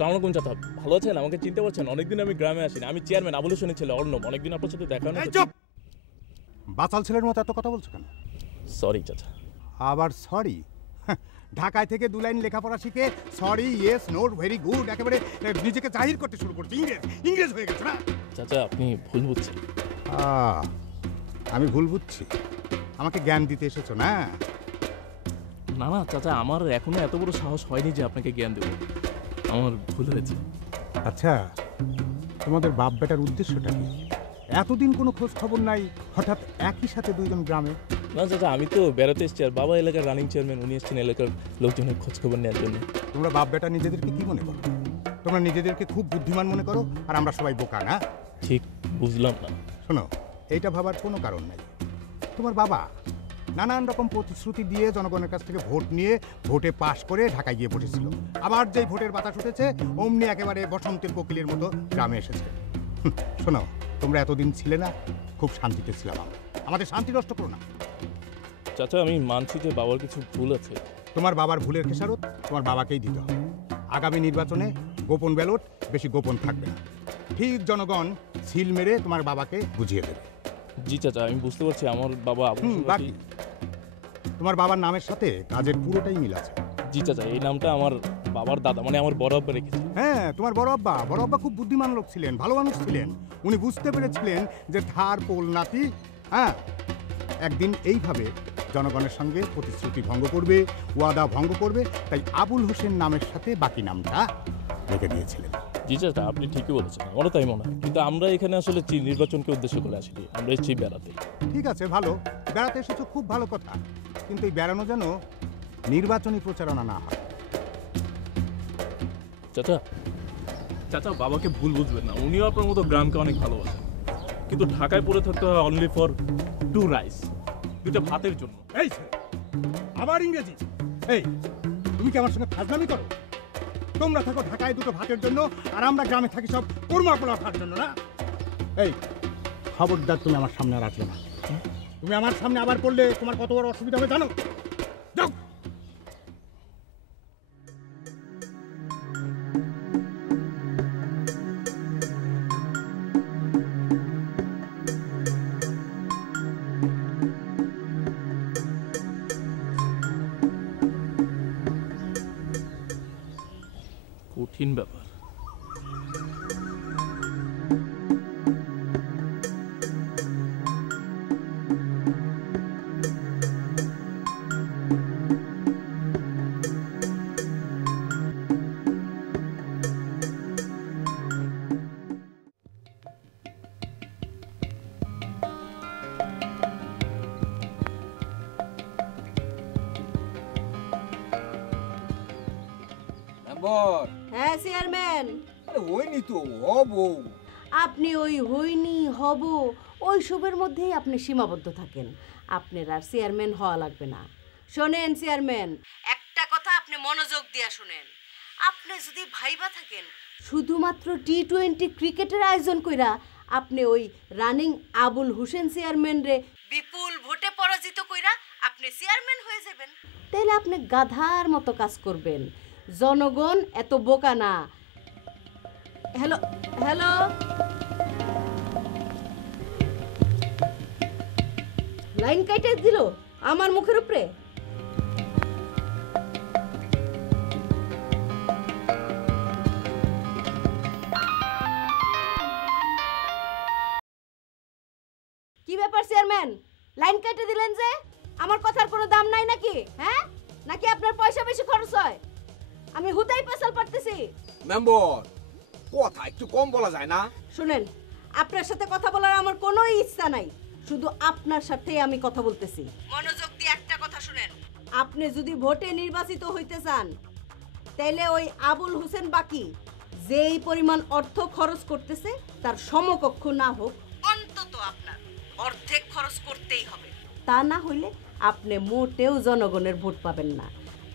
আসসালামু আলাইকুম চাচা, ভালো আছেন? আমাকে চিনতে পারছেন? অনেকদিন আমি গ্রামে আসিনি। আমি চেয়ারম্যান আবুল হোসেনের ছেলে অর্ণব। অনেকদিন আপনার সাথে দেখা হয়নি। চুপ! বাচাল ছেলের মতো এত কথা বলছো কেন? সরি চাচা। আবার সরি? ঢাকায় থেকে 2 লাইন লেখাপড়া শিখে sorry, yes, note, very good একেবারে নিজেকে জাহির করতে শুরু করছে। ইংরেজ হয়ে গেছে না? চাচা আপনি ভুল বুঝছেন। আমি ভুল বুঝছি? আমাকে জ্ঞান দিতে এসেছো না? না না চাচা, আমার এখনো এত বড় সাহস হয়নি যে আপনাকে জ্ঞান দেব। আমার ভুল হয়েছে। আচ্ছা, তোমাদের বাপ বেটার উদ্দেশ্যটা কি? এতদিন কোনো খোঁজ খবর নাই, হঠাৎ একই সাথে 2 জন গ্রামে? না চাচা, আমি তো বেড়াতে এসেছি, আর বাবা এলাকার রানিং চেয়ারম্যান, উনি এসেছেন এলাকার লোকজনের খোঁজ খবর নেওয়ার জন্য। তোমরা বাপ বেটা নিজেদেরকে কি মনে করো? তোমরা নিজেদেরকে খুব বুদ্ধিমান মনে করো, আর আমরা সবাই বোকা, না? ঠিক বুঝলাম না। শোনো, এইটা ভাবার কোনো কারণ নাই। তোমার বাবা নানান রকম প্রতিশ্রুতি দিয়ে জনগণের কাছ থেকে ভোট নিয়ে ভোটে পাশ করে ঢাকায় গিয়ে বসেছিল। আবার যেই ভোটের বাতাস উঠেছে অমনি একেবারে বসন্তের কোকিলের মতো গ্রামে এসেছে। শোনো, তোমরা এতদিন ছিলে না, খুব শান্তিতে ছিলাম আমরা, আমাদের শান্তি নষ্ট করো না। চাচা আমি মানছি যে বাবার কিছু ভুল আছে। তোমার বাবার ভুলের খেসারত তোমার বাবাকেই দিতে হবে। আগামী নির্বাচনে গোপন ব্যালট বেশি গোপন থাকবে না, ঠিক জনগণ সিল মেরে তোমার বাবাকে বুঝিয়ে দেবে। জি চাচা আমি বুঝতে পারছি আমার বাবা বাকি তোমার বাবার নামের সাথে কাজের পুরোটাই মিল আছে। জি চাচা এই নামটা আমার বাবার দাদা মানে আমার বড় আব্বা রেখেছে। হ্যাঁ, তোমার বড় আব্বা খুব বুদ্ধিমান লোক ছিলেন, ভালো মানুষ ছিলেন। উনি বুঝতে পেরেছিলেন যে ধার পোল নাতি একদিন এইভাবে জনগণের সঙ্গে প্রতিশ্রুতি ভঙ্গ করবে, ওয়াদা ভঙ্গ করবে, তাই আবুল হোসেন নামের সাথে বাকি নামটা রেখে দিয়েছিলেন। জি চাচা আপনি ঠিকই বলেছেন, আমারও তাই মনে হয়। কিন্তু আমরা এখানে আসলে নির্বাচনকে উদ্দেশ্য করে আসিনি, আমরা এসেছি বেড়াতে। ঠিক আছে, ভালো, বেড়াতে এসেছো, খুব ভালো কথা, কিন্তু এই বেড়ানো যেন নির্বাচনী প্রচারণা না হয়। চাচা চাচা বাবাকে ভুল বুঝবেন না, উনিও আপনার মতো গ্রামকে অনেক ভালোবাসেন, কিন্তু ঢাকায় পড়ে থাকতে হয় অনলি ফর 2 রাইস, 2টা ভাতের জন্য। এই আবার ইংরেজি? এই তুমি কি আমার সঙ্গে ফাজলামি করো? তোমরা থাকো ঢাকায় 2টো ভাতের জন্য, আর আমরা গ্রামে থাকি সব কোরমা পোলা খাওয়ার জন্য না? এই খবরদার, তুমি আমার সামনে আর আসবে না। তুমি আমার সামনে আবার করলে তোমার কত বড় অসুবিধা হবে জানো? যাও। কঠিন ব্যাপার। হ্যাঁ চেয়ারম্যান, হইনি তো হব। আপনি ওই হইনি হব ওইসবের মধ্যেই আপনি সীমাবদ্ধ থাকেন, আপনার আর চেয়ারম্যান হওয়া লাগবে না। শোনেন চেয়ারম্যান, একটা কথা আপনি মনোযোগ দিয়া শুনেন। আপনি যদি ভাইবা থাকেন শুধুমাত্র T20 ক্রিকেটের আয়োজন কইরা আপনি ওই রানিং আবুল হোসেন চেয়ারম্যান রে বিপুল ভোটে পরাজিত কইরা আপনি চেয়ারম্যান হয়ে যাবেন, তাহলে আপনি গাধার মতো কাজ করবেন। জনগণ এত বোকা না। হ্যালো হ্যালো, লাইন কাটে দিল আমার মুখের উপরে। কি ব্যাপার চেয়ারম্যান, লাইন কেটে দিলেন যে? আমার কথার কোনো দাম নাই নাকি? হ্যাঁ, নাকি আপনার পয়সা বেশি খরচ হয়? আমি হুদাই পেছাল পারতেছি। মেম্বার, কথা একটু কম বলা যায় না? শুনেন, আপনার সাথে কথা বলার আমার কোনো ইচ্ছা নাই, শুধু আপনার সাথেই আমি কথা বলতেছি। মনোযোগ দিয়ে একটা কথা শুনেন, আপনি যদি ভোটে নির্বাচিত হইতে চান তাইলে ওই আবুল হোসেন বাকি যেই পরিমাণ অর্থ খরচ করতেছে তার সমকক্ষ না হোক অন্তত আপনার অর্ধেক খরচ করতেই হবে। তা না হইলে আপনি মোটেও জনগণের ভোট পাবেন না।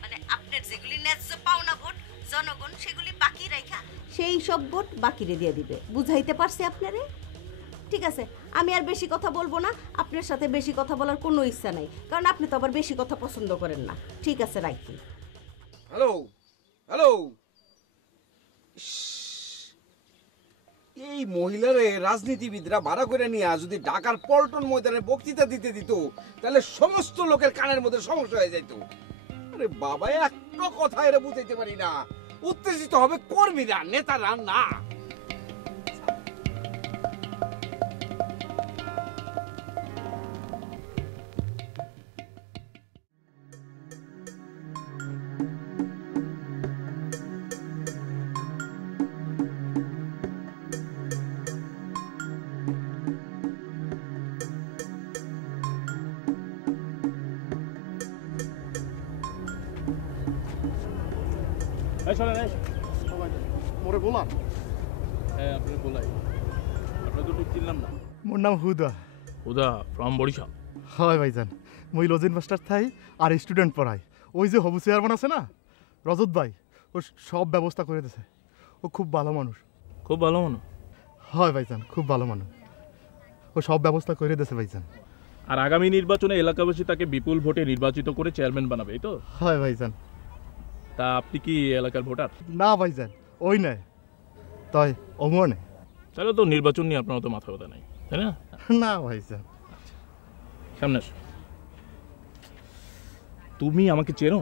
মানে আপনার যেগুলি ন্যায্য পাওনা ভোট জনগণ সেগুলি বাকি রাখা সেই সব ভোট বাকিরে দিয়ে দিবে। বুঝাইতে পারছি আপনারে? ঠিক আছে, আমি আর বেশি কথা বলবো না, আপনার সাথে বেশি কথা বলার কোনো ইচ্ছা নাই, কারণ আপনি তো আবার বেশি কথা পছন্দ করেন না। ঠিক আছে, রাখি। হ্যালো হ্যালো, এই মহিলারে রাজনীতিবিদরা ভাড়া করে নিয়ে যদি ঢাকার পল্টন ময়দানে বক্তৃতা দিতে দিত তাহলে সমস্ত লোকের কানের মধ্যে সমস্যা হয়ে যেত। আরে বাবা, একটা কথা এরা বুঝাইতে পারি না। উত্তেজিত হবে কর্মীরা, নেতারা না। মোরে বললাম? হ্যাঁ আপনি বলাই, আপনার তো ঠিক চিনলাম না। মোর নাম হুদা। হুদা ফ্রম বরিশাল? হয় ভাইজান, মই লজেন মাস্টার থাই আর স্টুডেন্ট পড়াই। ওই যে হবু চেয়ারম্যান আছে না রজত ভাই, ও সব ব্যবস্থা করে দিয়েছে। ও খুব ভালো মানুষ। খুব ভালো মানুষ? হয় ভাইজান, খুব ভালো মানুষ। ও সব ব্যবস্থা করে দিয়েছে ভাইজান। আর আগামী নির্বাচনে এলাকাবাসী তাকে বিপুল ভোটে নির্বাচিত করে চেয়ারম্যান বানাবে, এই তো? হয় ভাইজান। তা আপনি কি এলাকার ভোটার? না ভাইজান, ওই নয়, তাই অমর নেই। তাহলে তো নির্বাচন নিয়ে আপনার তো মাথা ব্যথা নেই, তাই না? না ভাইজান। সামনে আসো। তুমি আমাকে চেনো?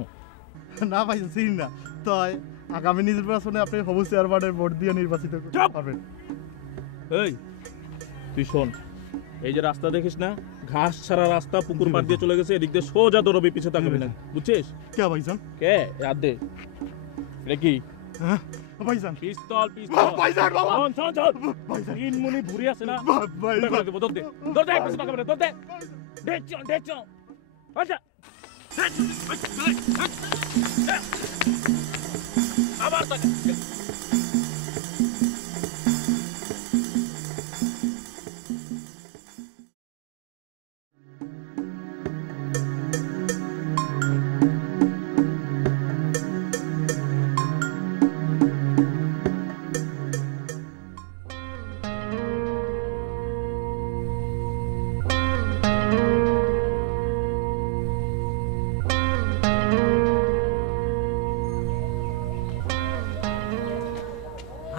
না ভাইজান, চিনি না। তাই আগামী নির্বাচনে আপনি হবু চেয়ারম্যানের ভোট দিয়ে নির্বাচিত পারবেন। এই তুই শোন, এই যে রাস্তা দেখিস না, ঘাস ছাড়া রাস্তা, পুকুর পাড় দিয়ে চলে গেছে, এদিক দিয়ে সোজা দৌড়বি, পিছে তাকাবি না, বুঝছিস? কে ভাইজান? কে হাত দে। এটা কি ভাইজান? পিস্তল। পিস্তল ভাইজান। বাবা শোন শোন শোন ভাইজান, তিন মুনি ভুরি আছে না ভাইজান, দৌড় দে দৌড় দে, পিছে তাকাবি না, দৌড় দে। দেখছো আচ্ছা আবার তাকা।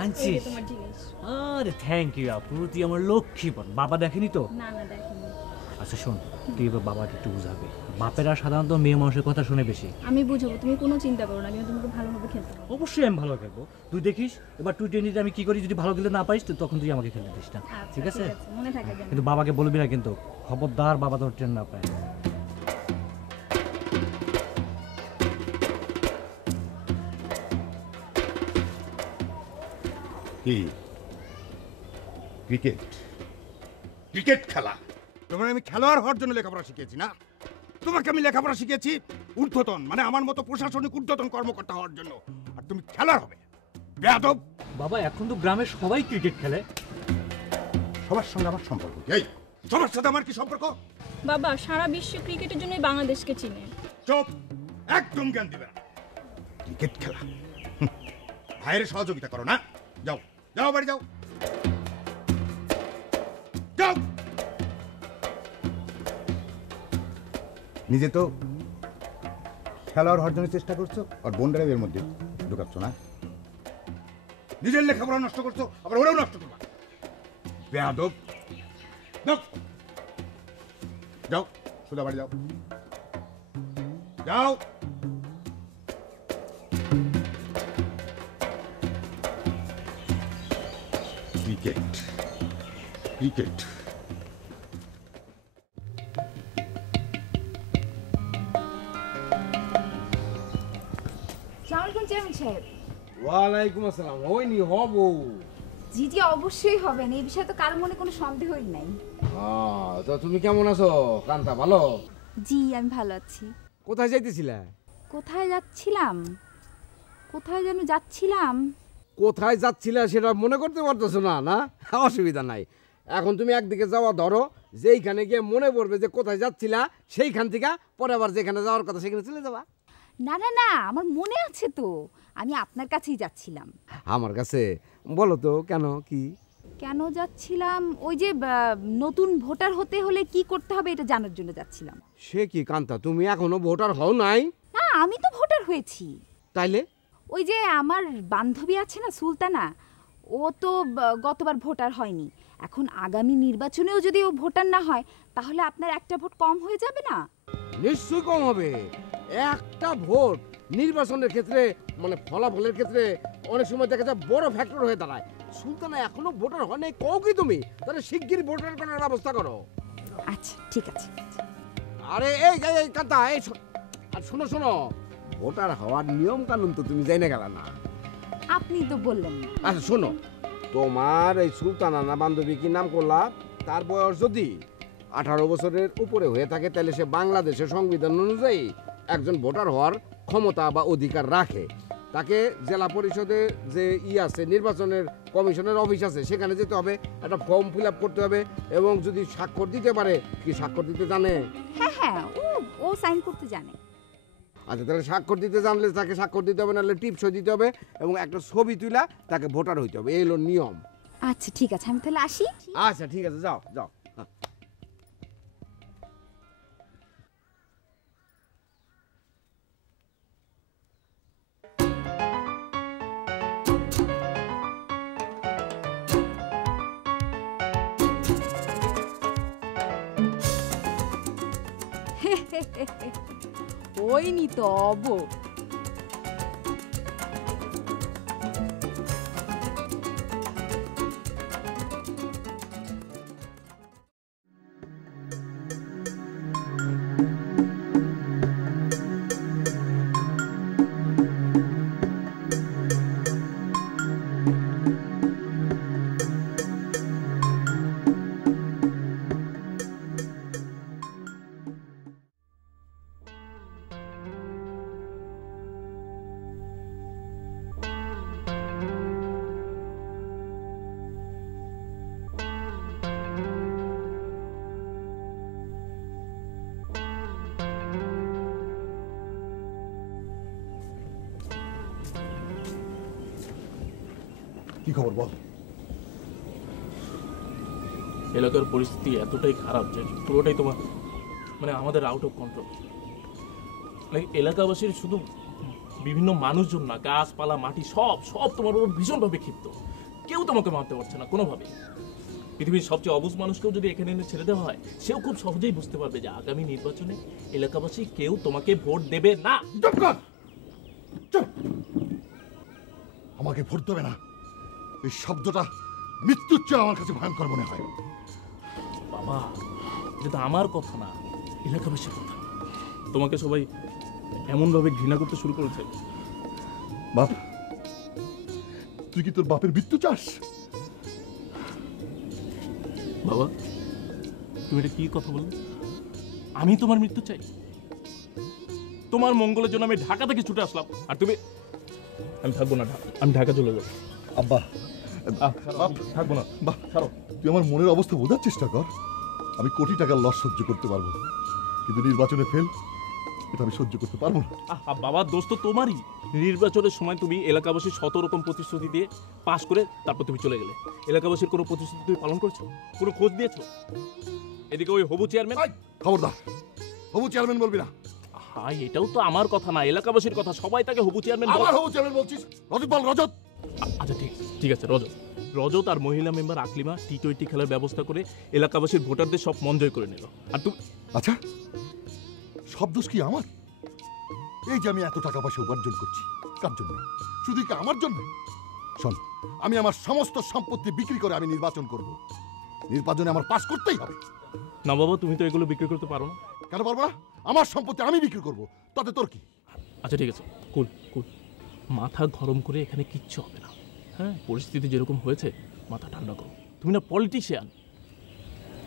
আনছিস? আরে থ্যাংক ইউ আপু, তুই আমার লক্ষ্মী বোন। বাবা দেখেনি তো? না না দেখিনি। আচ্ছা শোন, তুই এবার বাবাকে একটু বুঝাবে। বাপেরা সাধারণত মেয়ে মানুষের কথা শুনে বেশি। আমি বুঝাবো, তুমি কোনো চিন্তা করো না, আমি তোমাকে ভালোভাবে খেলতে দেবো। অবশ্যই আমি ভালো খেলবো। তুই দেখিস এবার টি20তে আমি কি করি, যদি ভালো খেলতে না পারিস তো তখন তুই আমাকে খেলতে দিস না, ঠিক আছে? মনে থাকে যেন। কিন্তু বাবাকে বলবি না কিন্তু, খবরদার বাবা তোর ট্রেন না পায়। কি ক্রিকেট? ক্রিকেট খেলা? তোমার আমি খেলোয়াড় হওয়ার জন্য লেখাপড়া শিখেছি না? তোমাকে আমি লেখাপড়া শিখেছি ঊর্ধ্বতন, মানে আমার মতো প্রশাসনিক ঊর্ধ্বতন কর্মকর্তা হওয়ার জন্য, আর তুমি খেলোয়াড় হবে? বেয়াদব! বাবা এখন তো গ্রামের সবাই ক্রিকেট খেলে। সবার সঙ্গে আমার সম্পর্ক কি? এই সবার সাথে আমার কি সম্পর্ক? বাবা সারা বিশ্ব ক্রিকেটের জন্যই বাংলাদেশকে চিনে। চুপ! একদম জ্ঞান দিবে না। ক্রিকেট খেলা ভাইয়ের সহযোগিতা করো না? যাও যাও, বাড়ি যাও যাও। নিজে তো খেলোয়াড় হওয়ার জন্য চেষ্টা করছো, আর বোনটারে এর মধ্যে ঢুকাচ্ছ না? নিজের লেখাপড়া নষ্ট করছো, আবার ওরাও নষ্ট করবা। বেয়াদব! যাও যাও, সোজা বাড়ি যাও যাও। ক্রিকেট ক্রিকেট সালামালাইকুম চেয়ারম্যান সাহেব। ওয়ালাইকুম আসসালাম। হয়নি হব? জি জি অবশ্যই হবেন, এই বিষয়ে তো কারোর মনে কোনো সন্দেহই নাই। তো তুমি কেমন আছো কান্তা? ভালো? জি আমি ভালো আছি। কোথায় যাইতেছিলে? কোথায় যাচ্ছিলাম? কোথায় যেন যাচ্ছিলাম। কোথায় যাচ্ছিলে সেটা মনে করতে পারতেছো না? না অসুবিধা নাই, এখন তুমি একদিকে যাওয়া ধরো, যেইখানে গিয়ে মনে পড়বে যে কোথায় যাচ্ছিলা সেইখান থেকে পরে আবার যেখানে যাওয়ার কথা সেখানে চলে যাবা। না না না, আমার মনে আছে তো, আমি আপনার কাছেই যাচ্ছিলাম। আমার কাছে? বলো তো কেন, কি কেন যাচ্ছিলাম? ওই যে নতুন ভোটার হতে হলে কি করতে হবে এটা জানার জন্য যাচ্ছিলাম। সে কি কান্তা, তুমি এখনো ভোটার হও নাই? না আমি তো ভোটার হয়েছি। তাইলে? ওই যে আমার বান্ধবী আছে না সুলতানা, ও তো গতবার ভোটার হয়নি। এখন আগামী নির্বাচনেও যদি ও ভোটার না হয় তাহলে আপনার একটা ভোট কম হয়ে যাবে না? নিশ্চয়ই কম হবে। একটা ভোট নির্বাচনের ক্ষেত্রে, মানে ফলাফলের ক্ষেত্রে অনেক সময় দেখা যায় বড় ফ্যাক্টর হয়ে দাঁড়ায়। সুলতানা এখনো ভোটার হয় নাই, কও কি তুমি? তাহলে শিগগির ভোটার করার ব্যবস্থা করো। আচ্ছা ঠিক আছে। আরে এই কান্তা, এই আর শোনো শোনো, ভোটার হওয়ার নিয়ম কানুন তো তুমি জাইনা গেলা না। আপনি তো বললেন না। আচ্ছা শোনো, তোমার এই সুলতানা না বান্ধবী কি নাম করলা, তার বয়স যদি 18 বছরের উপরে হয়ে থাকে তাহলে সে বাংলাদেশের সংবিধান অনুযায়ী একজন ভোটার হওয়ার ক্ষমতা বা অধিকার রাখে। তাকে জেলা পরিষদে যে আছে নির্বাচনের কমিশনের অফিস আছে সেখানে যেতে হবে, একটা ফর্ম ফিল আপ করতে হবে, এবং যদি স্বাক্ষর দিতে পারে, কি স্বাক্ষর দিতে জানে? হ্যাঁ হ্যাঁ, ও সাইন করতে জানে। আচ্ছা, তাহলে স্বাক্ষর দিতে জানলে তাকে স্বাক্ষর দিতে হবে, নাহলে টিপসই দিতে হবে, এবং একটা ছবি তুলা তাকে ভোটার হইতে হবে। এই হলো নিয়ম। আচ্ছা ঠিক আছে, আমি তাহলে আসি। আচ্ছা ঠিক আছে, যাও যাও। ওই নি তো অব। কি খবর বল? এলাকার পরিস্থিতি এতটাই খারাপ যে পুরোটাই তোমার মানে আমাদের আউট অফ কন্ট্রোল। মানে এলাকাবাসীর শুধু বিভিন্ন মানুষজন না, গাছপালা মাটি সব সব তোমার উপর ভীষণভাবে ক্ষিপ্ত। কেউ তোমাকে মারতে পারছে না কোনোভাবে। পৃথিবীর সবচেয়ে অবুঝ মানুষকেও যদি এখানে এনে ছেড়ে দেওয়া হয়, সেও খুব সহজেই বুঝতে পারবে যে আগামী নির্বাচনে এলাকাবাসী কেউ তোমাকে ভোট দেবে না। আমাকে ভোট দেবে না, এই শব্দটা মৃত্যুর চেয়ে আমার কাছে ভয়ঙ্কর মনে হয়। বাবা, এটা তো আমার কথা না, এলাকাবাসীর কথা। তোমাকে সবাই এমনভাবে ঘৃণা করতে শুরু করেছে। বাপ, তুই কি তোর বাপের মৃত্যু চাস? বাবা, তুমি এটা কি কথা বললে? আমি তোমার মৃত্যু চাই? তোমার মঙ্গলের জন্য আমি ঢাকা থেকে ছুটে আসলাম, আর তুমি? আমি থাকবো না, আমি ঢাকা চলে যাবো। আব্বা থাকবো না, বাহ, তুই আমার মনের অবস্থা বোঝার চেষ্টা কর। আমি কোটি টাকার লস সহ্য করতে পারবো, কিন্তু নির্বাচনে ফেল এটা আমি সহ্য করতে পারবো না। বাবা, দোষ তো তোমারই। নির্বাচনের সময় তুমি এলাকাবাসীর 100 রকম প্রতিশ্রুতি দিয়ে পাশ করে তারপর তুমি চলে গেলে। এলাকাবাসীর কোনো প্রতিশ্রুতি তুমি পালন করেছো? কোনো খোঁজ দিয়েছো? এদিকে ওই হবু চেয়ারম্যান। খবরদার, হবু চেয়ারম্যান বলবি না। হাই, এটাও তো আমার কথা না, এলাকাবাসীর কথা। সবাই তাকে হবু চেয়ারম্যান বলে। আবার হবু চেয়ারম্যান বলছিস? রজত বল, রজত। আচ্ছা ঠিক আছে, রজত আর মহিলা মেম্বার আকলিমা টি-20 খেলার ব্যবস্থা করে এলাকাবাসীর ভোটারদের সব মন জয় করে নিল। আর তুমি? আচ্ছা, সব দোষ কি আমার? এই যে আমি এত টাকা পয়সা উপার্জন করছি, কার জন্য? শুধু কি আমার জন্য? শোন, আমি আমার সমস্ত সম্পত্তি বিক্রি করে আমি নির্বাচন করব। নির্বাচনে আমার পাস করতেই হবে। না বাবা, তুমি তো এগুলো বিক্রি করতে পারো না। কেন পারবো না? আমার সম্পত্তি আমি বিক্রি করব, তাতে তোর কি? আচ্ছা ঠিক আছে, কুল। মাথা গরম করে এখানে কিচ্ছু হবে না। হ্যাঁ, পরিস্থিতি যেরকম হয়েছে মাথা ঠান্ডা করো। তুমি না পলিটিশিয়ান,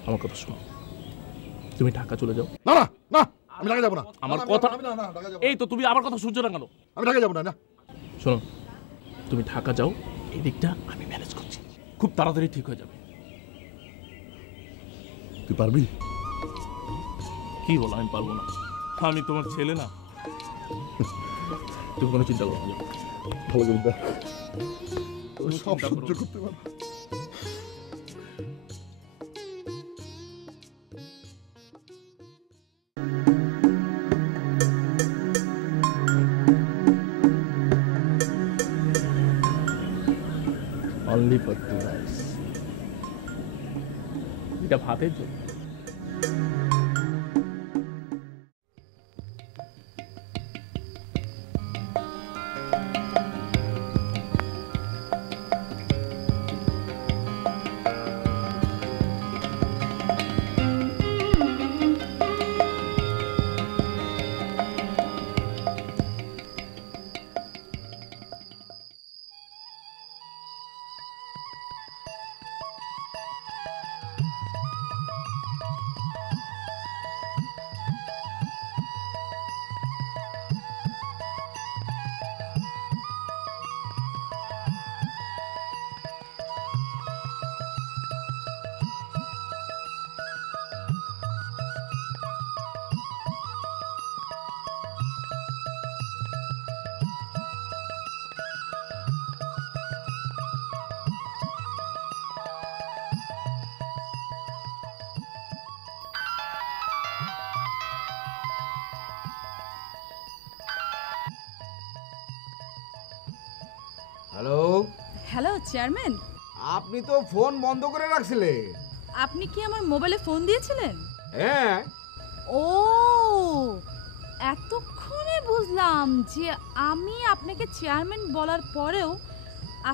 আমার কথা শোনো। তুমি ঢাকা চলে যাও। না না না, আমি ঢাকা যাবো না। আমার কথা, এই তো তুমি আমার কথা শুনছো না কেন? আমি ঢাকা যাবো না। শোনো, তুমি ঢাকা যাও, এই দিকটা আমি ম্যানেজ করছি, খুব তাড়াতাড়ি ঠিক হয়ে যাবে। তুই পারবি? কি বলো আমি পারবো না? আমি তোমার ছেলে না? তুমি কোনো চিন্তা করো না। ভালো করে দেখ, সব সহ্য করতে পারবো। Only for 2 hours. এটা ভাতের জন্য। চেয়ারম্যান, আপনি তো ফোন বন্ধ করে রাখছিলেন। আপনি কি আমার মোবাইলে ফোন দিয়েছিলেন? হ্যাঁ। ও, এতক্ষণে বুঝলাম যে আমি আপনাকে চেয়ারম্যান বলার পরেও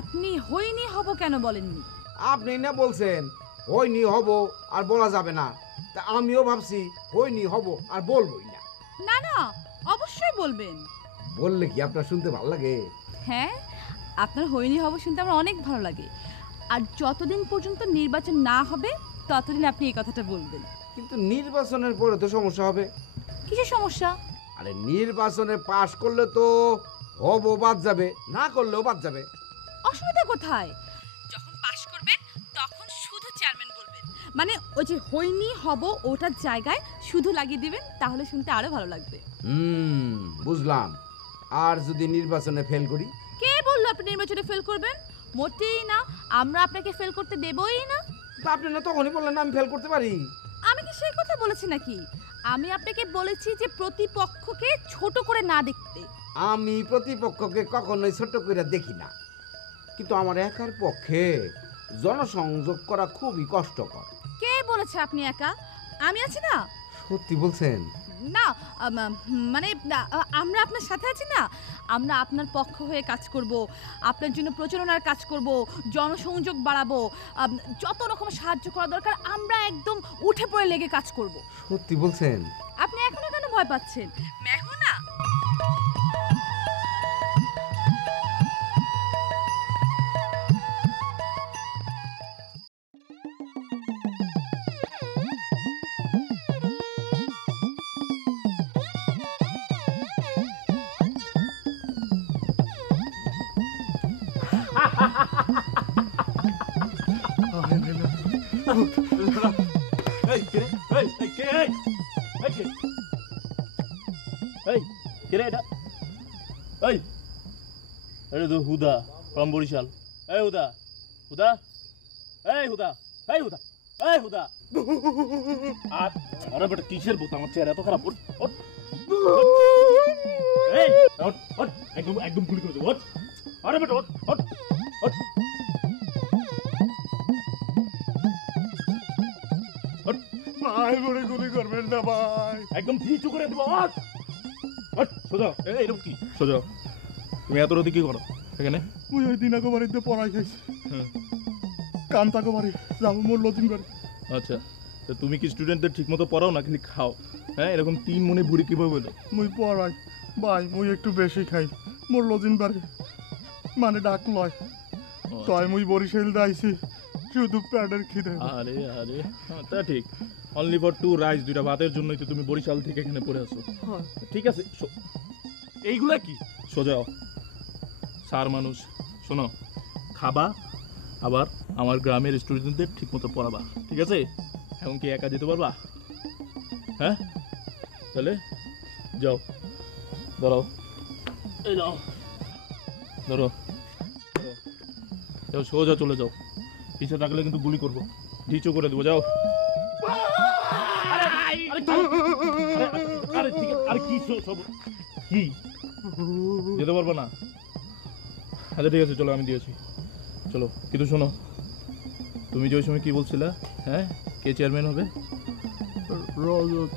আপনি হইনি হব কেন বলেননি। আপনি না বলছেন হইনি হব আর বলা যাবে না, তা আমিও ভাবছি হইনি হব আর বলবোই না। না না, অবশ্যই বলবেন। বললে কি আপনার শুনতে ভালো লাগে? হ্যাঁ, আপনার হইনি হব শুনতে আমার অনেক ভালো লাগে। আর যতদিন পর্যন্ত নির্বাচন না হবে ততদিন আপনি এই কথাটা বলবেন। কিন্তু নির্বাচনের পরে তো সমস্যা হবে। কিসের সমস্যা? আরে নির্বাচনে পাশ করলে তো হব বাদ যাবে, না করলেও বাদ যাবে। অসুবিধা কোথায়? যখন পাশ করবেন তখন শুধু চেয়ারম্যান বলবেন, মানে ওই যে হইনি হব ওটার জায়গায় শুধু লাগিয়ে দিবেন, তাহলে শুনতে আরো ভালো লাগবে। বুঝলাম। আর যদি নির্বাচনে ফেল করি? কে বললো আপনি নির্বাচনে ফেল করবেন? মোটেই না, আমরা আপনাকে ফেল করতে দেবই না। আপনি না তখনই বললেন আমি ফেল করতে পারি। আমি কি সেই কথা বলেছি নাকি? আমি আপনাকে বলেছি যে প্রতিপক্ষকে ছোট করে না দেখতে। আমি প্রতিপক্ষকে কখনোই ছোট করে দেখি না, কিন্তু আমার একার পক্ষে জনসংযোগ করা খুবই কষ্টকর। কে বলেছে আপনি একা? আমি আছি না। সত্যি বলছেন? না মানে আমরা আপনার সাথে আছি না। আমরা আপনার পক্ষ হয়ে কাজ করব, আপনার জন্য প্রচারণার কাজ করব, জনসংযোগ বাড়াবো, যত রকম সাহায্য করা দরকার আমরা একদম উঠে পড়ে লেগে কাজ করব। সত্যি বলছেন? আপনি এখনো কেন ভয় পাচ্ছেন? মেহু না। হুদা from বরিশাল। এই হুদা, হুদা, এই হুদা, এই হুদা, এই হুদা। আর আরে বেটা কিসের ভূত? আমার চেহারা এত খারাপ। ওঠ ওঠ এই ওঠ ওঠ, একদম একদম গুলি করে দেবো। ওঠ, আরে বেটা ওঠ ওঠ ওঠ ওঠ। ভাই বড় গুলি করবেন না ভাই, একদম নিচু করে দেবো। ওঠ ওঠ, সোজা। এইরকম কি সোজা? তুমি এত রাতে কি করো এখানে? ওই ওই দিন আগে বাড়িতে পড়াই খাইছি, কান্তাকে বাড়ি যাবো মোর লজিং করে। আচ্ছা, তো তুমি কি স্টুডেন্টদের ঠিক মতো পড়াও না খালি খাও? হ্যাঁ, এরকম 3 মনে ভুড়ি কিভাবে হলো? মুই পড়াই ভাই, মুই একটু বেশি খাই, মোর লজিং বাড়ি মানে ডাক লয়, তাই মুই বরিশাল দাইছি শুধু প্যাডের খিদে। আরে আরে, তা ঠিক। অনলি ফর 2 রাইস, 2টা ভাতের জন্যই তো তুমি বরিশাল থেকে এখানে পড়ে আসো। ঠিক আছে, এইগুলা কি? সোজাও স্যার মানুষ, শোনো, খাবা আবার আমার গ্রামের স্টুডেন্টদের ঠিক মতো পড়াবা, ঠিক আছে? এখন কি একা যেতে পারবা? হ্যাঁ, তাহলে যাও, ধরো, এই যাও, ধরো, যাও, সোজা চলে যাও। পিছিয়ে থাকলে কিন্তু গুলি করবো, নিচু করে দেবো। যাও। আরে ঠিক আছে, আরে কি সব কি যেতে পারবো না? আচ্ছা ঠিক আছে, চলো, আমি দিয়েছি, চলো। কিন্তু শোনো, তুমি যে ওই সময় কি বলছিলা? হ্যাঁ, কে চেয়ারম্যান হবে? রজত।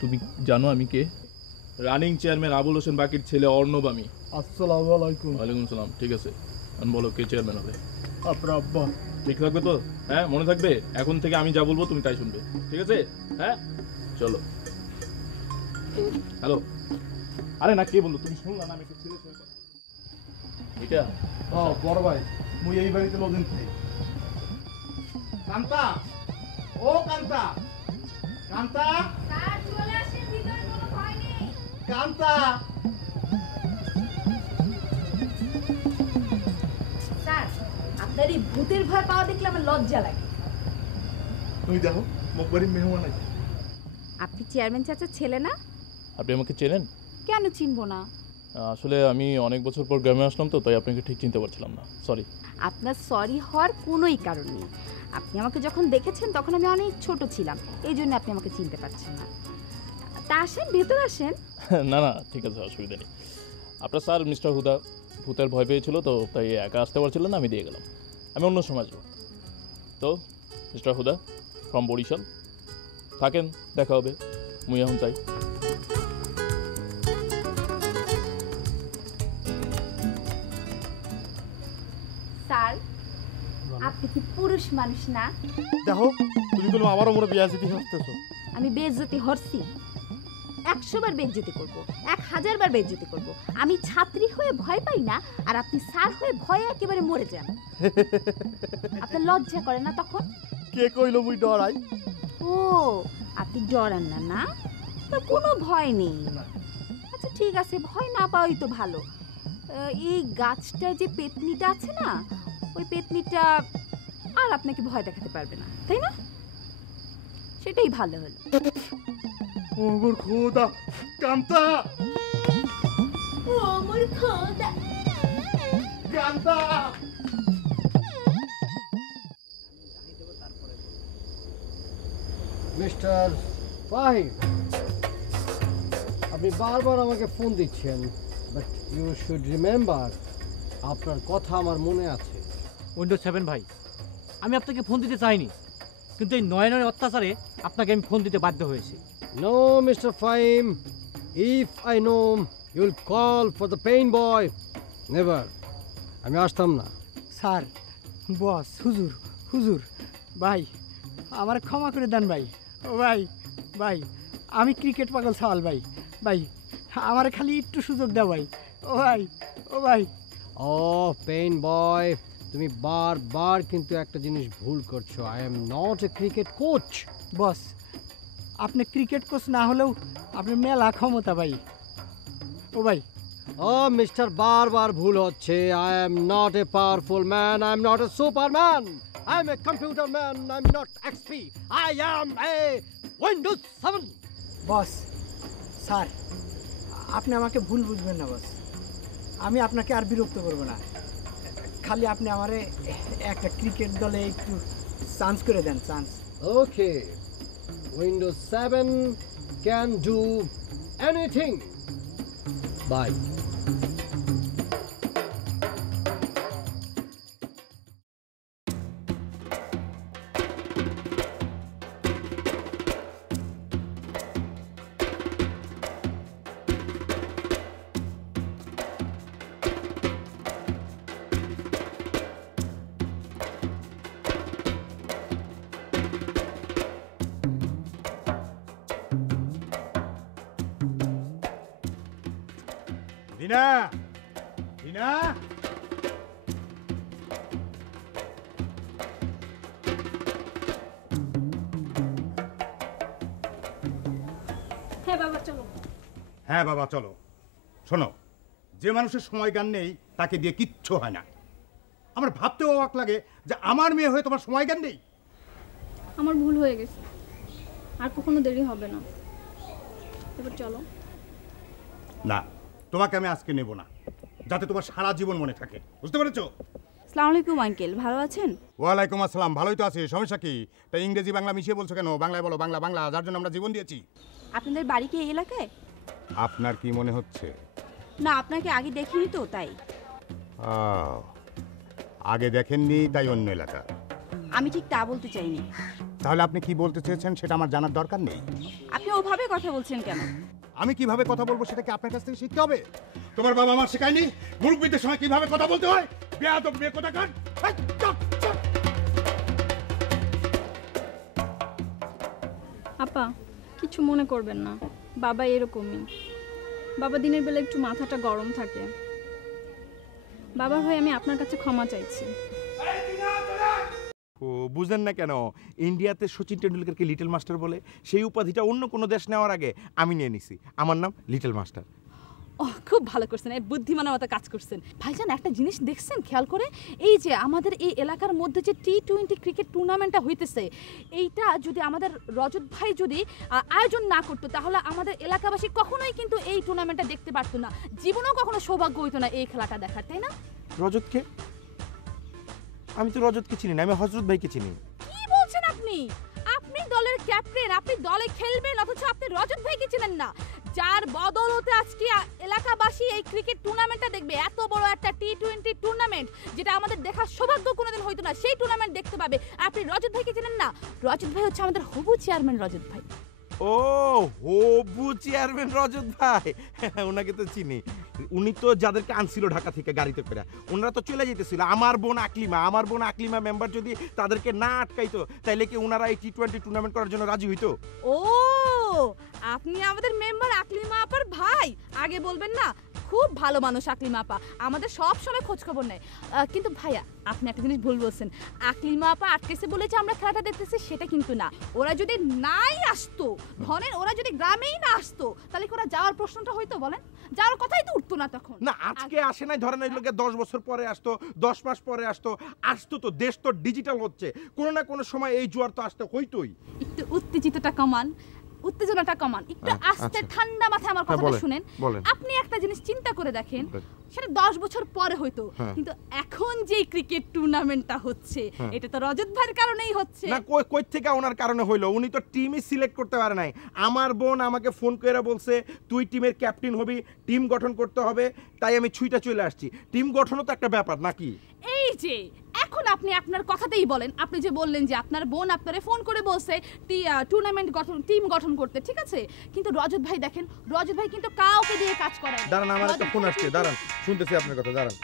তুমি জানো আমি কে? রানিং চেয়ারম্যান আবুল হোসেন বাকির ছেলে অর্ণব আমি। আসসালামু আলাইকুম। ওয়ালাইকুম সালাম। ঠিক আছে, আমি বলো কে চেয়ারম্যান হবে? আপনার আব্বা। ঠিক থাকবে তো? হ্যাঁ, মনে থাকবে? এখন থেকে আমি যা বলবো তুমি তাই শুনবে, ঠিক আছে? হ্যাঁ, চলো। হ্যালো, আরে না, কে বললো? তুমি শুনলা না? আমি একটু ছেলের সঙ্গে কথা বলছি। এটা হ্যাঁ বড় ভাই, মুই এই বাড়িতে লজিং খাই। কান্তা, ও কান্তা, কান্তা, স্যার চলে আসেন, ভিতরে কোনো ভয় নেই। কান্তা। স্যার, আপনার এই ভূতের ভয় পাওয়া দেখলে আমার লজ্জা লাগে। তুমি দেখো, মকবাড়ির মেহমান আছে। আপনি চেয়ারম্যান চাচার ছেলে না? আপনি আমাকে চেনেন? কেন চিনবো না? আসলে আমি অনেক বছর পর গ্রামে আসলাম তো, তাই আপনাকে ঠিক চিনতে পারছিলাম না, সরি। আপনার সরি হওয়ার কোনোই কারণ নেই। আপনি আমাকে যখন দেখেছেন তখন আমি অনেক ছোট ছিলাম, এই জন্য আপনি আমাকে চিনতে পারছেন না। তা আসেন, ভেতর আসেন। না না, ঠিক আছে, অসুবিধা নেই। আপনার স্যার মিস্টার হুদা, ভূতের ভয় পেয়েছিল তো তাই একা আসতে পারছিল না, আমি দিয়ে গেলাম। আমি অন্য সময় আসবো। তো মিস্টার হুদা ফ্রম বরিশাল থাকেন, দেখা হবে। মুই এখন চাই। স্যার আপনি কি পুরুষ মানুষ না? দেখো তুমি কোনো আবারও মোর বিয়া জিতি হতেছো। আমি বেইজ্জতি হরছি, 100 বার বেইজ্জতি করব, 1000 বার বেইজ্জতি করব। আমি ছাত্রী হয়ে ভয় পাই না, আর আপনি স্যার হয়ে ভয়ে একেবারে মরে যান। আপনার লজ্জা করে না তখন? কে কইলো মুই ডরাই? ও আপনি ডরান না, না তো কোনো ভয় নেই। আচ্ছা ঠিক আছে, ভয় না পাওয়াই তো ভালো। এই গাছটায় যে পেতনিটা আছে না, ওই পেতনিটা আর আপনাকে ভয় দেখাতে পারবে না, তাই না? সেটাই ভালো হলো। ও মোর খোদা, কান্তা ও মোর খোদা, কান্তা। মিস্টার ফাহিম, আপনি বারবার আমাকে ফোন দিচ্ছেন, বাট ইউ শুড রিমেম্বার আপনার কথা আমার মনে আছে। উইন্ডোজ 7 ভাই, আমি আপনাকে ফোন দিতে চাইনি, কিন্তু এই নয়নের অত্যাচারে আপনাকে আমি ফোন দিতে বাধ্য হয়েছি। No mister Fahim, if I know you will call for the pain boy, never. আমি আসতাম না। স্যার, বস, হুজুর, হুজুর, ভাই আমার ক্ষমা করে দেন ভাই। ও ভাই, ভাই আমি ক্রিকেট পাগল সওয়াল ভাই, ভাই আমার খালি একটু সুযোগ দাও ভাই। ও ভাই, ও ভাই। ও পেইন বয়, তুমি বারবার কিন্তু একটা জিনিস ভুল করছো। I am not a cricket coach. Boss, আপনি ক্রিকেট কোচ না হলেও আপনি মেলা ক্ষমতা ভাই। ও ভাই। ও মিস্টার, বারবার ভুল হচ্ছে। I am not a powerful man, I am not A Superman, I M a computer man, I am not XP, I M A Windows 7। Boss, sir আপনি আমাকে ভুল বুঝবেন না বস। আমি আপনাকে আর বিরক্ত করব না, খালি আপনি আমারে একটা ক্রিকেট দলে একটু চান্স করে দেন, chance. Okay, Windows 7 can do anything. Bye. Rina, Rina, হ্যাঁ বাবা চলো। হ্যাঁ বাবা চলো। শোনো, যে মানুষের সময় জ্ঞান নেই তাকে দিয়ে কিচ্ছু হয় না। আমার ভাবতেও অবাক লাগে যে আমার মেয়ে হয়ে তোমার সময় জ্ঞান নেই। আমার ভুল হয়ে গেছে, আর কখনো দেরি হবে না। এবার চলো। না, তোমাকে আমি আজকে নেব না, যাতে তোমার সারা জীবন মনে থাকে, বুঝতে পেরেছো? আসসালামু আলাইকুম আঙ্কেল, ভালো আছেন? ওয়ালাইকুম আসসালাম, ভালোই তো আছি। সমস্যা কি? তাই ইংরেজি বাংলা মিশিয়ে বলছো কেন? বাংলায় বলো, বাংলা বাংলা, যার জন্য আমরা জীবন দিয়েছি। আপনাদের বাড়ি কি এই এলাকায়? আপনার কি মনে হচ্ছে? না, আপনাকে আগে দেখিনি তো, তাই। আগে দেখেননি তাই অন্য এলাকা? আমি ঠিক তা বলতে চাইনি। তাহলে আপনি কি বলতে চেয়েছেন সেটা আমার জানার দরকার নেই। আপনি ওভাবে কথা বলছেন কেন? আমি কিভাবে কথা বলবো সেটা কি আপনার কাছ থেকে শিখতে হবে? তোমার বাবা আমার শেখায়নি মুরব্বিদের সময় কিভাবে কথা বলতে হয়? বেয়াদব মেয়ে কোথাকার! আপা কিছু মনে করবেন না, বাবা এরকমই। বাবা দিনের বেলা একটু মাথাটা গরম থাকে। বাবা ভাই, আমি আপনার কাছে ক্ষমা চাইছি। ও বুঝলেন না কেন? ইন্ডিয়াতে সচিন টেন্ডুলকারকে লিটল মাস্টার বলে, সেই উপাধিটা অন্য কোনো দেশ নেওয়ার আগে আমি নিয়ে নিছি। আমার নাম লিটল মাস্টার। ও খুব ভালো করছেন, এই বুদ্ধিমানের মতো কাজ করছেন। ভাইজান একটা জিনিস দেখছেন খেয়াল করে, এই যে আমাদের এই এলাকার মধ্যে যে T20 ক্রিকেট টুর্নামেন্টটা হইতেছে, এইটা যদি আমাদের রজত ভাই যদি আয়োজন না করতো, তাহলে আমাদের এলাকাবাসী কখনোই কিন্তু এই টুর্নামেন্টটা দেখতে পারতো না, জীবনেও কখনো সৌভাগ্য হইতো না এই খেলাটা দেখার, তাই না? রজতকে? আমি তো রজতকে চিনি না, আমি হজরত ভাইকে চিনি। কি বলছেন আপনি? আপনি দলের ক্যাপ্টেন, আপনি দলে খেলবেন অথচ আপনি রজত ভাইকে চেনেন না, যার বদৌলতে আজকে এলাকাবাসী এই ক্রিকেট টুর্নামেন্টটা দেখবে। এত বড় একটা টি-20 টুর্নামেন্ট যেটা আমাদের দেখার সৌভাগ্য কোনোদিন হয়তো না, সেই টুর্নামেন্ট দেখতে পাবে। আপনি রজত ভাইকে চেনেন না? রজত ভাই হচ্ছে আমাদের হবু চেয়ারম্যান রজত ভাই। ও হবু চেয়ারম্যান রজত ভাই, ওনাকে তো চিনি। উনি তো যাদেরকে আনছিল ঢাকা থেকে গাড়িতে করে, ওনারা তো চলে যেতেছিল। আমার বোন আকলিমা মেম্বার যদি তাদেরকে না আটকাইতো তাইলে কি ওনারা এই টি-20 টুর্নামেন্ট করার জন্য রাজি হইতো? ও, আপনি আমাদের মেম্বার আকলিমা আপার ভাই, আগে বলবেন না? খুব ভালো মানুষ আকলিমা আপা, আমাদের সব সময় খোঁজ খবর নেয়। কিন্তু ভাইয়া আপনি একটা জিনিস ভুল বলছেন, আকলিমা আপা আটকেছে বলে যে আমরা খেলাটা দেখতেছি সেটা কিন্তু না। ওরা যদি নাই আসতো, ধরেন ওরা যদি গ্রামেই না আসতো, তাহলে কি ওরা যাওয়ার প্রশ্নটা হইতো? বলেন, যাওয়ার কথাই তো উঠতো না তখন। না, আজকে আসে নাই, ধরেন এই লোকে 10 বছর পরে আসতো, 10 মাস পরে আসতো তো। দেশ তো ডিজিটাল হচ্ছে, কোনো না কোনো সময় এই জোয়ার তো আসতে হইতোই। একটু উত্তেজিতটা কমান, উত্তেজনাটা কমান, একটু আস্তে ঠান্ডা মাথায় আমার কথাটা শুনেন। আপনি একটা জিনিস চিন্তা করে দেখেন, সেটা 10 বছর পরে হয়তো, কিন্তু এখন যে ক্রিকেট টুর্নামেন্টটা হচ্ছে এটা তো রজত ভাইয়ের কারণেই হচ্ছে। না, কই থেকে ওনার কারণে হইলো? উনি তো টিমই সিলেক্ট করতে পারে নাই। আমার বোন আমাকে ফোন করে বলছে তুই টিমের ক্যাপ্টেন হবি, টিম গঠন করতে হবে, তাই আমি ছুইটা চলে আসছি। টিম গঠনও তো একটা ব্যাপার নাকি? এই যে এখন আপনি আপনার কথাতেই বলেন, আপনি যে বললেন যে আপনার বোন আপনারে ফোন করে বলছে টুর্নামেন্ট গঠন, টিম গঠন করতে, ঠিক আছে, কিন্তু রজত ভাই দেখেন, রজত ভাই কিন্তু কাউকে দিয়ে কাজ করায় না। দাঁড়ান, আমার একটা ফোন আসছে, দাঁড়ান, শুনতেছি আপনার কথা, দাঁড়ান।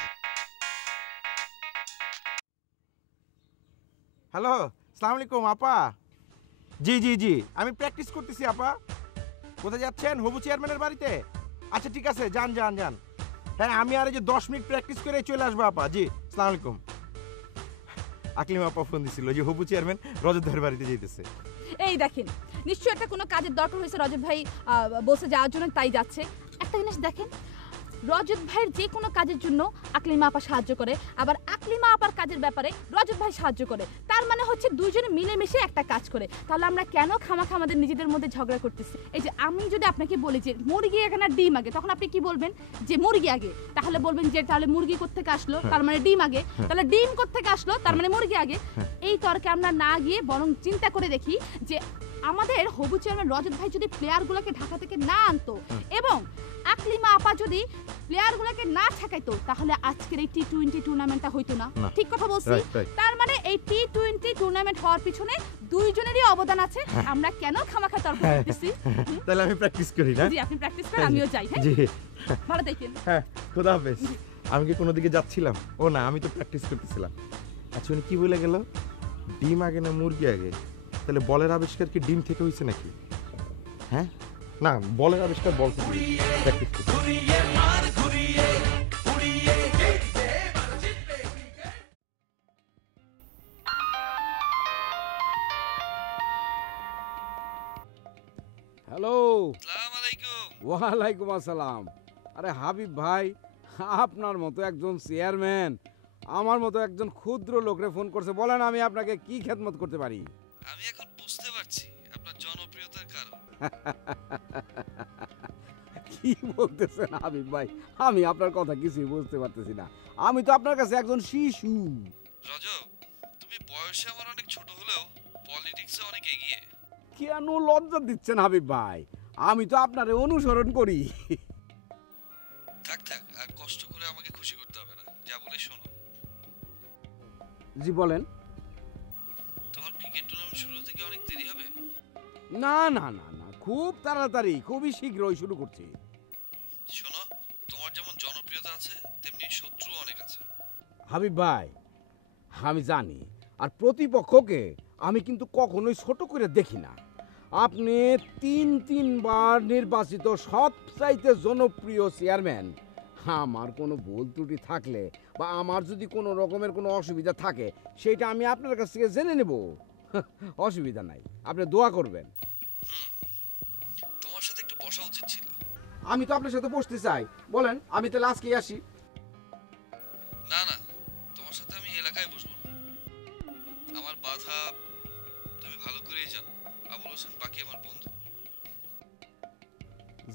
হ্যালো, আসসালামু আলাইকুম আপা। জি, আমি প্র্যাকটিস করতেছি আপা। কোথায় যাচ্ছেন? হবু চেয়ারম্যানের বাড়িতে? আচ্ছা ঠিক আছে, যান। হ্যাঁ, আমি আর এই যে 10 মিনিট প্র্যাকটিস করে চলে আসবো আপা। জি, আসসালামু আলাইকুম। আকলিমা আপা ফোন দিছিল যে হবু চেয়ারম্যান রজত ভাইয়ের বাড়িতে যাইতেছে। এই দেখেন, নিশ্চয়ই একটা কোনো কাজের দরকার হয়েছে, রজত ভাই বসে যাওয়ার জন্য তাই যাচ্ছে। একটা জিনিস দেখেন, রজত ভাইয়ের যে কোনো কাজের জন্য আকলিমা আপা সাহায্য করে, আবার আকলিমা আপার কাজের ব্যাপারে রজত ভাই সাহায্য করে। তার মানে হচ্ছে দুইজনে মিলেমিশে একটা কাজ করে। তাহলে আমরা কেন খামাখা আমাদের নিজেদের মধ্যে ঝগড়া করতেছি? এই যে আমি যদি আপনাকে বলি যে মুরগি আগে না ডিম আগে, তখন আপনি কি বলবেন? যে মুরগি আগে। তাহলে বলবেন যে তাহলে মুরগি কোত্থেকে আসলো, তার মানে ডিম আগে। তাহলে ডিম কোত্থেকে আসলো, তার মানে মুরগি আগে। এই তর্কে আমরা না গিয়ে বরং চিন্তা করে দেখি যে আমাদের হবু চেয়ারম্যান রজত ভাই যদি প্লেয়ারগুলোকে ঢাকা থেকে না আনতো এবং আকলিমা আপা যদি প্লেয়ারগুলোকে না ঠেকাইতো, তাহলে আজকের এই টি-20 টুর্নামেন্টটা হইতো না। ঠিক কথা বলছি? তার মানে এই টি-20 টুর্নামেন্ট হওয়ার পিছনে দুইজনেরই অবদান আছে। আমরা কেন খামাখা তর্ক করতেছি? তাহলে আমি প্র্যাকটিস করি না? জি, আপনি প্র্যাকটিস করেন, আমিও যাই। হ্যাঁ জি, ভালো থাকেন। হ্যাঁ, খোদা হাফেজ। আমি কি কোনো দিকে যাচ্ছিলাম? ও না, আমি তো প্র্যাকটিস করতেছিলাম। আচ্ছা, উনি কি বলে গেল? ডিম আগে না মুরগি আগে? তাহলে বলের আবিষ্কার কি ডিম থেকে হয়েছে নাকি? হ্যাঁ, না, বলের আবিষ্কার বল থেকে। প্র্যাকটিস করি। হ্যালো, ওয়ালাইকুম আসসালাম। আরে হাবিব ভাই, আপনার মতো একজন চেয়ারম্যান আমার মতো একজন ক্ষুদ্র লোকরে ফোন করছে, বলেন আমি আপনাকে কি খেদমত করতে পারি? আমি এখন বুঝতে পারছি আপনার জনপ্রিয়তার কারণ। কি বলতেছেন হাবিব ভাই? আমি আপনার কথা কিছুই বুঝতে পারতেছি না। আমি তো আপনার কাছে একজন শিশু। রজব, তুমি বয়সে আমার অনেক ছোট হলেও পলিটিক্সে অনেক এগিয়ে। কেন লজ্জা দিচ্ছেন হাবিব ভাই? আমি তো আপনারে অনুসরণ করি। থাক, আর কষ্ট করে আমাকে খুশি করতে হবে না, যা বলে শোনো। জি বলেন। তোমার ক্রিকেট টুর্নামেন্ট শুরু থেকে অনেক দেরি হবে? না, খুব তাড়াতাড়ি, খুবই শীঘ্রই শুরু করছি। শোনো, তোমার যেমন জনপ্রিয়তা আছে তেমনি শত্রু অনেক আছে। হাবিব ভাই, আমি জানি, আর প্রতিপক্ষকে আমি কিন্তু কখনোই ছোট করে দেখি না। আপনি 3বার নির্বাচিত সবচাইতে জনপ্রিয় চেয়ারম্যান। আমার কোনো ভুল ত্রুটি থাকলে বা আমার যদি কোনো রকমের কোনো অসুবিধা থাকে, সেটা আমি আপনার কাছ থেকে জেনে নেব। অসুবিধা নাই, আপনি দোয়া করবেন। তোমার সাথে একটু বসা উচিত ছিল। আমি তো আপনার সাথে বসতে চাই, বলেন আমি তাহলে আজকেই আসি। না, তোমার সাথে আমি এলাকায় বসবো না। আমার বাধা তুমি ভালো করেই জানো। আবুল হোসেন বাকি আমার বন্ধু।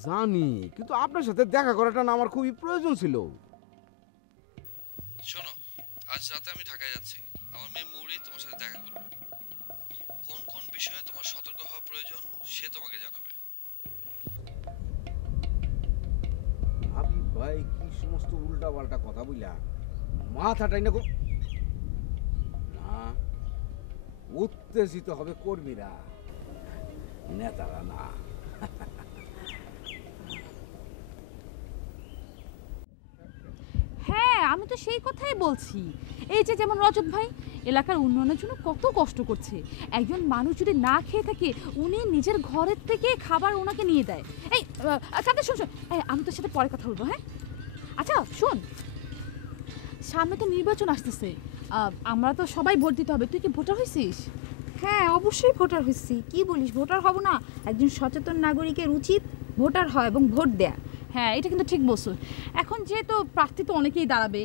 জানি, কিন্তু আপনার সাথে দেখা করাটা না আমার খুবই প্রয়োজন ছিল। শোনো, আজ রাতে আমি ঢাকায় যাচ্ছি। আমার মেয়ে মৌরি তোমার সাথে দেখা করবে। কোন বিষয়ে তোমার সতর্ক হওয়া প্রয়োজন সে তোমাকে জানাবে। হাবিব ভাই কি সমস্ত উল্টা পাল্টা কথা বইলা মাথাটাই না না, উত্তেজিত হবে কর্মীরা, নেতারা না। হ্যাঁ, আমি তো সেই কথাই বলছি। এই যে যেমন রজত ভাই এলাকার উন্নয়নের জন্য কত কষ্ট করছে। একজন মানুষ যদি না খেয়ে থাকে, উনি নিজের ঘরের থেকে খাবার ওনাকে নিয়ে দেয়। এই আচ্ছা শোন শোন, আমি তোর সাথে পরে কথা বলবো। হ্যাঁ আচ্ছা শোন, সামনে তো নির্বাচন আসতেছে, আমরা তো সবাই ভোট দিতে হবে। তুই কি ভোটার হয়েছিস? হ্যাঁ অবশ্যই ভোটার হয়েছি। কি বলিস, ভোটার হব না? একজন সচেতন নাগরিকের উচিত ভোটার হয় এবং ভোট দেয়া। হ্যাঁ এটা কিন্তু ঠিক বলছো। এখন যেহেতু প্রার্থী তো অনেকেই দাঁড়াবে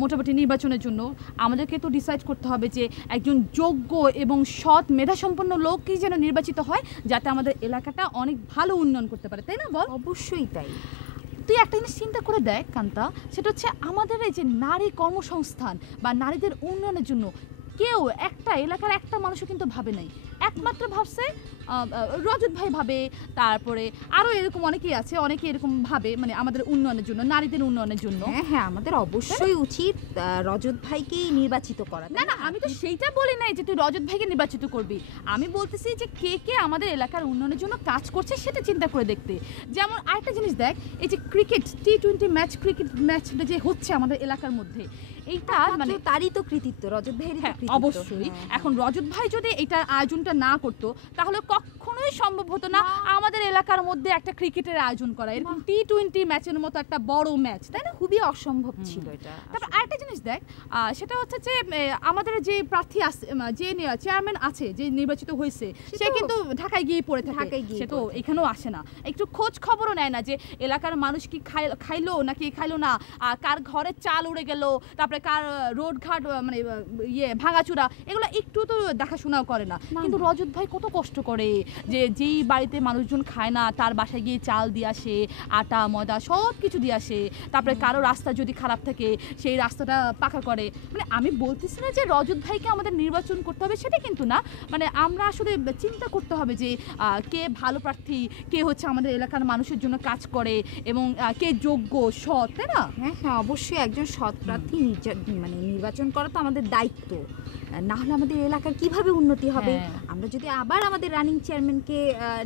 মোটামুটি নির্বাচনের জন্য, আমাদেরকে তো ডিসাইড করতে হবে যে একজন যোগ্য এবং সৎ মেধাসম্পন্ন লোকই যেন নির্বাচিত হয়, যাতে আমাদের এলাকাটা অনেক ভালো উন্নয়ন করতে পারে, তাই না বল? অবশ্যই তাই। তুই একটা জিনিস চিন্তা করে দেখ কান্তা, সেটা হচ্ছে আমাদের এই যে নারী কর্মসংস্থান বা নারীদের উন্নয়নের জন্য কেউ একটা এলাকার একটা মানুষও কিন্তু ভাবে নাই। একমাত্র ভাবছে রজত ভাই ভাবে, তারপরে আরও এরকম অনেকেই আছে, অনেকে এরকম ভাবে, মানে আমাদের উন্নয়নের জন্য, নারীদের উন্নয়নের জন্য। হ্যাঁ হ্যাঁ, আমাদের অবশ্যই উচিত রজত ভাইকেই নির্বাচিত করা। না না, আমি তো সেইটা বলি নাই যে তুই রজত ভাইকে নির্বাচিত করবি। আমি বলতেছি যে কে কে আমাদের এলাকার উন্নয়নের জন্য কাজ করছে সেটা চিন্তা করে দেখতে। যেমন আরেকটা জিনিস দেখ, এই যে cricket T20 match, cricket match যে হচ্ছে আমাদের এলাকার মধ্যে, এইটা মানে তারই তো কৃতিত্ব, রজত ভাইয়েরই তো কৃতিত্ব। অবশ্যই। এখন রজত ভাই যদি এটা আয়োজনটা না করতো, তাহলে কখনোই সম্ভব হতো না আমাদের এলাকার মধ্যে একটা ক্রিকেটের আয়োজন করা, এরকম T20 ম্যাচের মতো একটা বড় ম্যাচ, তাই না? খুবই অসম্ভব ছিল এটা। তারপর আরেকটা জিনিস দেখ, সেটা হচ্ছে যে আমাদের যে প্রার্থী আছে, যে চেয়ারম্যান আছে, যে নির্বাচিত হয়েছে, সে কিন্তু ঢাকায় গিয়ে পড়ে থাকে, সে তো এখানেও আসে না, একটু খোঁজ খবরও নেয় না যে এলাকার মানুষ কি খাইলো নাকি খাইলো না, কার ঘরে চাল উড়ে গেল, তারপরে কার রোড ঘাট মানে ভাঙাচুরা, এগুলো একটু তো দেখাশোনাও করে না। কিন্তু রজত ভাই কত কষ্ট করে, যে যেই বাড়িতে মানুষজন খায় না তার বাসায় গিয়ে চাল দিয়ে আসে, আটা ময়দা সব কিছু দিয়ে আসে, তারপরে কারো রাস্তা যদি খারাপ থাকে সেই রাস্তাটা পাকা করে। মানে আমি বলতেছি না যে রজত ভাইকে আমাদের নির্বাচন করতে হবে, সেটা কিন্তু না, মানে আমরা আসলে চিন্তা করতে হবে যে কে ভালো প্রার্থী, কে হচ্ছে আমাদের এলাকার মানুষের জন্য কাজ করে এবং কে যোগ্য সৎ, তাই না? হ্যাঁ হ্যাঁ অবশ্যই, একজন সৎ প্রার্থী মানে নির্বাচন করা তো আমাদের দায়িত্ব। না হলে আমাদের এলাকার কিভাবে উন্নতি হবে? আমরা যদি আবার আমাদের রানিং চেয়ারম্যানকে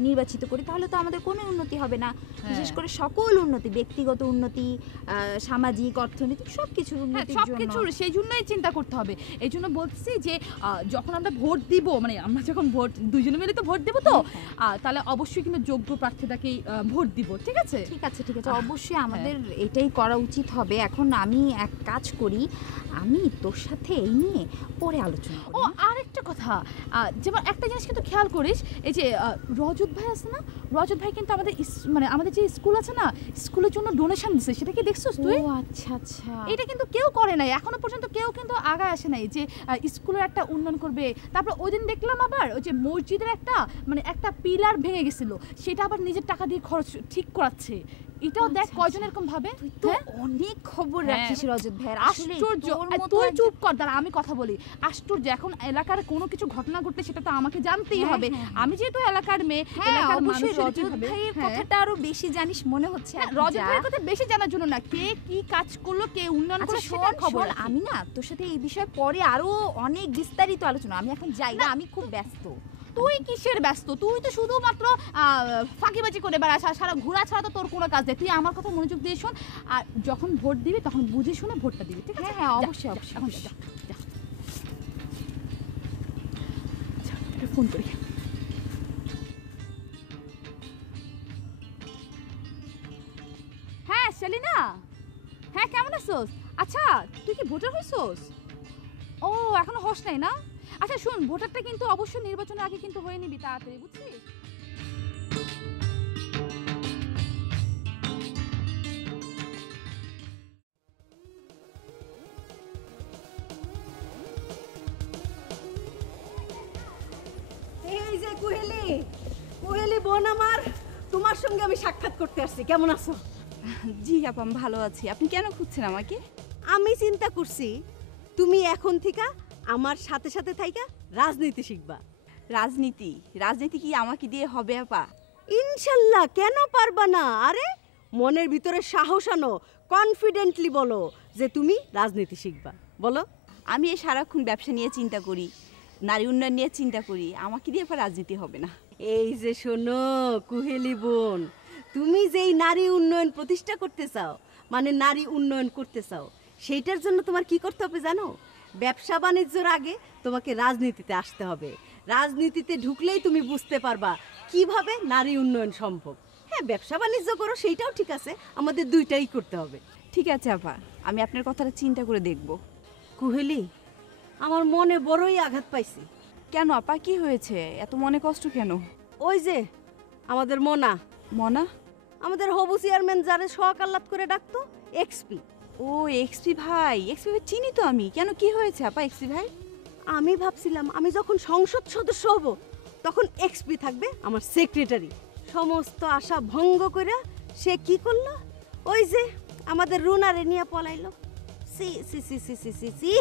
নির্বাচিত করি, তাহলে তো আমাদের কোনো উন্নতি হবে না। বিশেষ করে সকল উন্নতি, ব্যক্তিগত উন্নতি, সামাজিক, অর্থনৈতিক সবকিছুর উন্নতির জন্য, সবকিছুর সেই জন্যই চিন্তা করতে হবে। এই জন্য বলছি যে যখন আমরা ভোট দিব, মানে আমরা যখন ভোট দুইজনে মিলে তো ভোট দেবো, তো তাহলে অবশ্যই কিন্তু যোগ্য প্রার্থীটাকেই ভোট দিব। ঠিক আছে ঠিক আছে ঠিক আছে, অবশ্যই আমাদের এটাই করা উচিত হবে। এখন আমি এক কাজ করি, আমি তোর সাথে এই নিয়ে পরে আলোচনা করি। ও আরেকটা কথা, যেমন একটা জিনিস কিন্তু খেয়াল করিস, এই যে রজত ভাই আছে না, রজত ভাই কিন্তু আমাদের মানে আমাদের যে স্কুল আছে না, স্কুলের জন্য ডোনেশন দিছে, সেটা কি দেখছস তুই? ও আচ্ছা আচ্ছা, এটা কিন্তু কেউ করে নাই এখনো পর্যন্ত, কেউ কিন্তু আগায় আসে নাই যে স্কুলের একটা উন্নয়ন করবে। তারপর ওই দিন দেখলাম আবার ওই যে মসজিদের একটা মানে একটা পিলার ভেঙে গেছিল, সেটা আবার নিজের টাকা দিয়ে খরচ ঠিক করাচ্ছে। এটাও দেখ কয়জন এরকম ভাবে। তো অনেক খবর রাখিস রজত ভাই, আশ্চর্য। তুই চুপ কর, দাঁড়া আমি কথা বলি। আশ্চর্য, এখন এলাকার কোনো কিছু ঘটনা ঘটলে সেটা তো আমাকে জানতেই হবে। আমি যেহেতু এলাকার মেয়ে, এলাকার মানুষ, রজত ভাইয়ের কথাটা আরো বেশি জানিস মনে হচ্ছে। রজত ভাইয়ের কথা বেশি জানার জন্য না, কে কি কাজ করলো, কে উন্নয়ন করলো সেটা খবর। আমি না তোর সাথে এই বিষয়ে পরে আরো অনেক বিস্তারিত আলোচনা, আমি এখন যাই না, আমি খুব ব্যস্ত। তুই কিসের ব্যস্ত? তুই তো শুধুমাত্র ফাঁকিবাজি করে বেড়াস, সারা ঘোরা ছাড়া তো তোর কোনো কাজ নেই। তুই আমার কথা মনোযোগ দিয়ে শোন, আর যখন ভোট দিবি তখন বুঝে শুনে ভোটটা দিবি, ঠিক আছে? হ্যাঁ অবশ্যই অবশ্যই। ফোন করি। হ্যাঁ সেলিনা, হ্যাঁ কেমন আছোস? আচ্ছা তুই কি ভোটার হইছস? ও এখনো হস নাই না? আচ্ছা শুন, ভোটারটা কিন্তু অবশ্যই নির্বাচনের আগে কিন্তু হয়ে নিবি তাড়াতাড়ি, বুঝছিস? এই যে কুহেলি, কুহেলি বোন আমার, তোমার সঙ্গে আমি সাক্ষাৎ করতে আসছি। কেমন আছো? জি আপা, আমি ভালো আছি। আপনি কেন খুঁজছেন আমাকে? আমি চিন্তা করছি তুমি এখন থেকে আমার সাথে সাথে থাইকা রাজনীতি শিখবা। রাজনীতি রাজনীতি কি আমাকে দিয়ে হবে আপা? ইনশাল্লাহ, কেন পারবা না? আরে মনের ভিতরে সাহস আনো, কনফিডেন্টলি বলো যে তুমি রাজনীতি শিখবা। বলো। আমি এই সারাক্ষণ ব্যবসা নিয়ে চিন্তা করি, নারী উন্নয়ন নিয়ে চিন্তা করি, আমাকে দিয়ে আবার রাজনীতি হবে না। এই যে শোনো কুহেলি বোন, তুমি যেই নারী উন্নয়ন প্রতিষ্ঠা করতে চাও, মানে নারী উন্নয়ন করতে চাও, সেইটার জন্য তোমার কি করতে হবে জানো? ব্যবসা বাণিজ্যর আগে তোমাকে রাজনীতিতে আসতে হবে। রাজনীতিতে ঢুকলেই তুমি বুঝতে পারবা কিভাবে নারী উন্নয়ন সম্ভব। হ্যাঁ, ব্যবসা বাণিজ্য করো, সেইটাও ঠিক আছে, আমাদের দুইটাই করতে হবে। ঠিক আছে আপা, আমি আপনার কথাটা চিন্তা করে দেখব। কুহেলি, আমার মনে বড়ই আঘাত পাইছি। কেন আপা, কি হয়েছে? এত মনে কষ্ট কেন? ওই যে আমাদের মনা আমাদের হবু চেয়ারম্যান যারে শখ আহ্লাদ করে ডাকতো এক্সপি। ও এক্সপি ভাই, এক্সপি ভাই চিনি তো আমি। কেন, কি হয়েছে আপা এক্সপি ভাই? আমি ভাবছিলাম আমি যখন সংসদ সদস্য হব তখন এক্সপি থাকবে আমার সেক্রেটারি। সমস্ত আশা ভঙ্গ করে সে কি করলো? ওই যে আমাদের রুনারে নিয়ে পলাইলো। সি সি সি সি সি সি সি,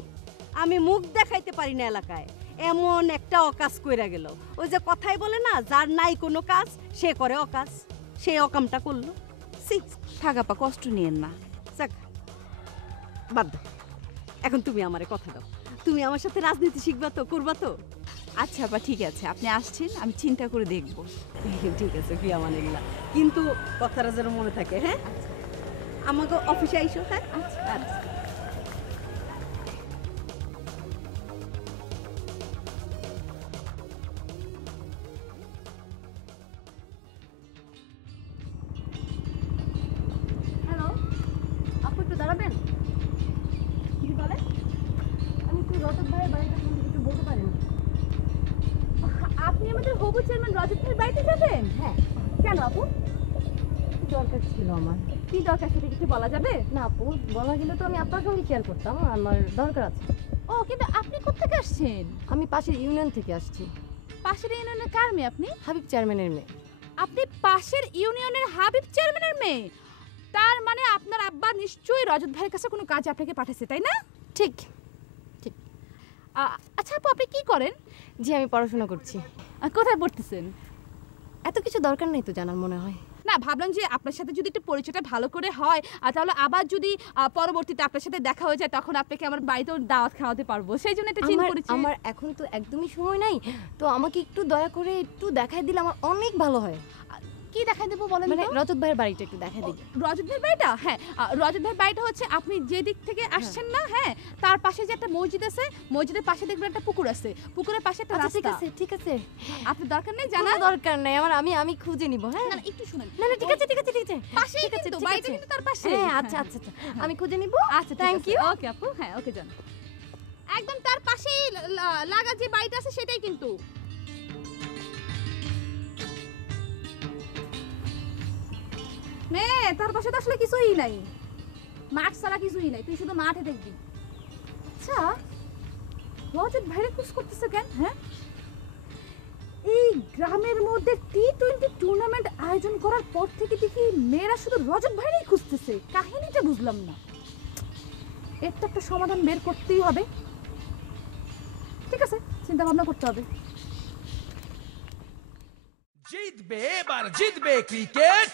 আমি মুখ দেখাইতে পারি না এলাকায়, এমন একটা অকাজ কইরা গেল। ওই যে কথাই বলে না, যার নাই কোনো কাজ সে করে অকাজ, সে অকামটা করলো। সি, থাক আপা, কষ্ট নিয়েন না। যাক, বাদ দাও। এখন তুমি আমারে কথা দাও, তুমি আমার সাথে রাজনীতি শিখবা তো, করবা তো? আচ্ছা আপা, ঠিক আছে, আপনি আসছেন, আমি চিন্তা করে দেখব। ঠিক আছে, কি আমার এগুলা, কিন্তু কথাটা যেন মনে থাকে। হ্যাঁ, আমাকে অফিসে আইসো। হ্যাঁ, আচ্ছা আচ্ছা। হ্যালো, আপু একটু দাঁড়াবেন? কি বলে? আমি একটু রজত ভাইয়ের বাড়িটা সম্বন্ধে একটু বলতে পারেন? আপনি আমাদের হবু চেয়ারম্যান রজত ভাইয়ের বাড়িতে যাবেন? হ্যাঁ। কেন আপু? দরকার ছিল আমার। কি দরকার সেটা কিছু বলা যাবে? না আপু, বলা গেলে তো আমি আপনার সঙ্গে শেয়ার করতাম, আমার দরকার আছে। ও, কিন্তু আপনি কোত্থেকে আসছেন? আমি পাশের ইউনিয়ন থেকে আসছি। পাশের ইউনিয়নের কার মেয়ে আপনি? হাবিব চেয়ারম্যানের মেয়ে। আপনি পাশের ইউনিয়নের হাবিব চেয়ারম্যানের মেয়ে? তার মানে আপনার আব্বা নিশ্চয়ই রজত ভাইয়ের কাছে কোনো কাজ আপনাকে পাঠাচ্ছে, তাই না? ঠিক ঠিক। আচ্ছা আপু, আপনি কি করেন? জি, আমি পড়াশোনা করছি। কোথায় পড়তেছেন? এত কিছু দরকার নেই তো জানার, মনে হয় না। ভাবলাম যে আপনার সাথে যদি একটু পরিচয়টা ভালো করে হয়, তাহলে আবার যদি পরবর্তীতে আপনার সাথে দেখা হয়ে যায়, তখন আপনাকে আমার বাড়িতেও দাওয়াত খাওয়াতে পারবো, সেই জন্য একটা চিন্তা করেছি। আমার এখন তো একদমই সময় নাই, তো আমাকে একটু দয়া করে একটু দেখায় দিলে আমার অনেক ভালো হয়। কি দেখাই দেবো বলেন? মানে রজত ভাইয়ের বাড়িটা একটু দেখায় দিই। রজত ভাইয়ের বাড়িটা? হ্যাঁ, রজত ভাইয়ের বাড়িটা হচ্ছে আপনি যে দিক থেকে আসছেন না, হ্যাঁ, তার পাশে যে একটা মসজিদ আছে, মসজিদের পাশে দেখবেন একটা পুকুর আছে, পুকুরের পাশে একটা রাস্তা। ঠিক আছে ঠিক আছে, আপনার দরকার নেই জানা? দরকার নেই আমার, আমি খুঁজে নিব। হ্যাঁ, না একটু শুনেন। না না, ঠিক আছে ঠিক আছে ঠিক আছে, পাশেই কিন্তু, বাড়িটা কিন্তু তার পাশে। হ্যাঁ, আচ্ছা আচ্ছা আচ্ছা, আমি খুঁজে নিব। আচ্ছা, থ্যাংক ইউ। ওকে আপু, হ্যাঁ ওকে যান। একদম তার পাশেই লাগা যে বাড়িটা আছে সেটাই কিন্তু। মেয়ে, তার পাশে তো আসলে কিছুই নাই, মাঠ ছাড়া কিছুই নাই, তুই শুধু মাঠে দেখবি। আচ্ছা, রজত ভাইরে খুশ করতেছে কেন? হ্যাঁ, এই গ্রামের মধ্যে টি-20 টুর্নামেন্ট আয়োজন করার পর থেকে দেখি মেয়েরা শুধু রজত ভাইরেই খুঁজতেছে, কাহিনীটা বুঝলাম না। এর তো একটা সমাধান বের করতেই হবে। ঠিক আছে, চিন্তা ভাবনা করতে হবে। জিতবে এবার, জিতবে ক্রিকেট,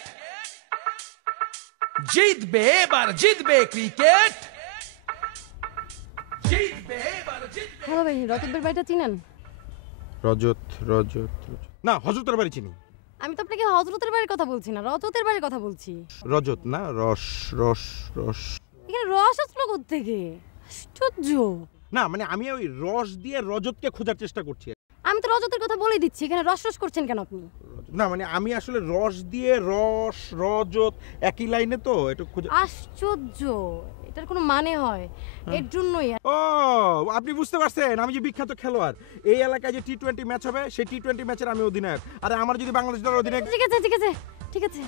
জিতবে এবার, জিতবে ক্রিকেট, জিতবে এবার, জিতবে। হ্যালো ভাই, রজত ভাইয়ের বাড়িটা চিনেন? রজত রজত না, হজরতের বাড়ি চিনি। আমি তো আপনাকে হজরতের বাড়ির কথা বলছি না, রজতের বাড়ির কথা বলছি। রজত না, রস রস রস। এখানে রস আসলো কোত্থেকে? আশ্চর্য। না মানে আমি ওই রস দিয়ে রজতকে খোঁজার চেষ্টা করছি। আমি তো রজতের কথা বলেই দিচ্ছি, এখানে রস রস করছেন কেন আপনি? না মানে আমি আসলে রস দিয়ে রস রজত একই লাইনে তো একটু খুঁজে। আশ্চর্য, এটার কোনো মানে হয়? এর জন্যই। ও, আপনি বুঝতে পারছেন, আমি যে বিখ্যাত খেলোয়াড়, এই এলাকায় যে টি-20 ম্যাচ হবে, সেই টি-20 ম্যাচের আমি অধিনায়ক। আরে আমার যদি বাংলাদেশ দলের অধিনায়ক। ঠিক আছে ঠিক আছে ঠিক আছে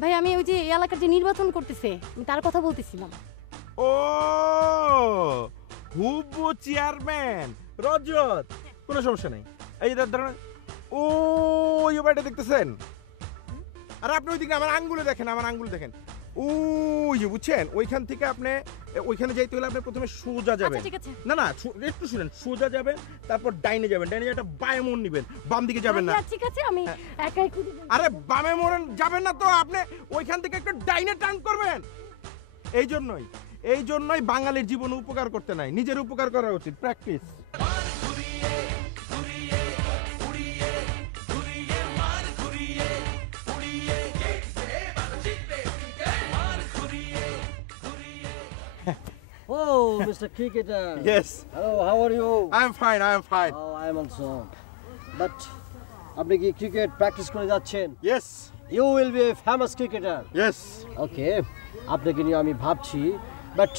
ভাই, আমি ওই যে এই এলাকার যে নির্বাচন করতেছে, আমি তার কথা বলতেছিলাম। ও, হুবু চেয়ারম্যান রজত, কোনো সমস্যা নেই। এই যে ধরেন, ও ওই বাড়িটা দেখতেছেন, আর আপনি ওই দিকে আমার আঙ্গুলে দেখেন, আমার আঙ্গুল দেখেন, ওই যে বুঝছেন ওইখান থেকে আপনি ওইখানে যাইতে হলে আপনি প্রথমে সোজা যাবেন। আচ্ছা, ঠিক আছে। না না একটু শুনেন, সোজা যাবেন, তারপর ডাইনে যাবেন, ডাইনে একটা বামে মোড় নিবেন, বাম দিকে যাবেন না। ঠিক আছে, আমি একাই করে দেব। আরে বামে মোড় যাবেন না তো, আপনি ওইখান থেকে একটু ডাইনে টার্ন করবেন। এই জন্যই বাঙালির জীবনে উপকার করতে নাই, নিজের উপকার করা উচিত। Practice. Oh, Mr. Cricketer. Yes. Hello, how are you? I am fine, I am fine. Oh, I am also. But আপনি কি ক্রিকেট প্র্যাকটিস করে যাচ্ছেন? Yes. You will be a famous cricketer. Yes. Okay. আপনাকে নিয়ে আমি ভাবছি, but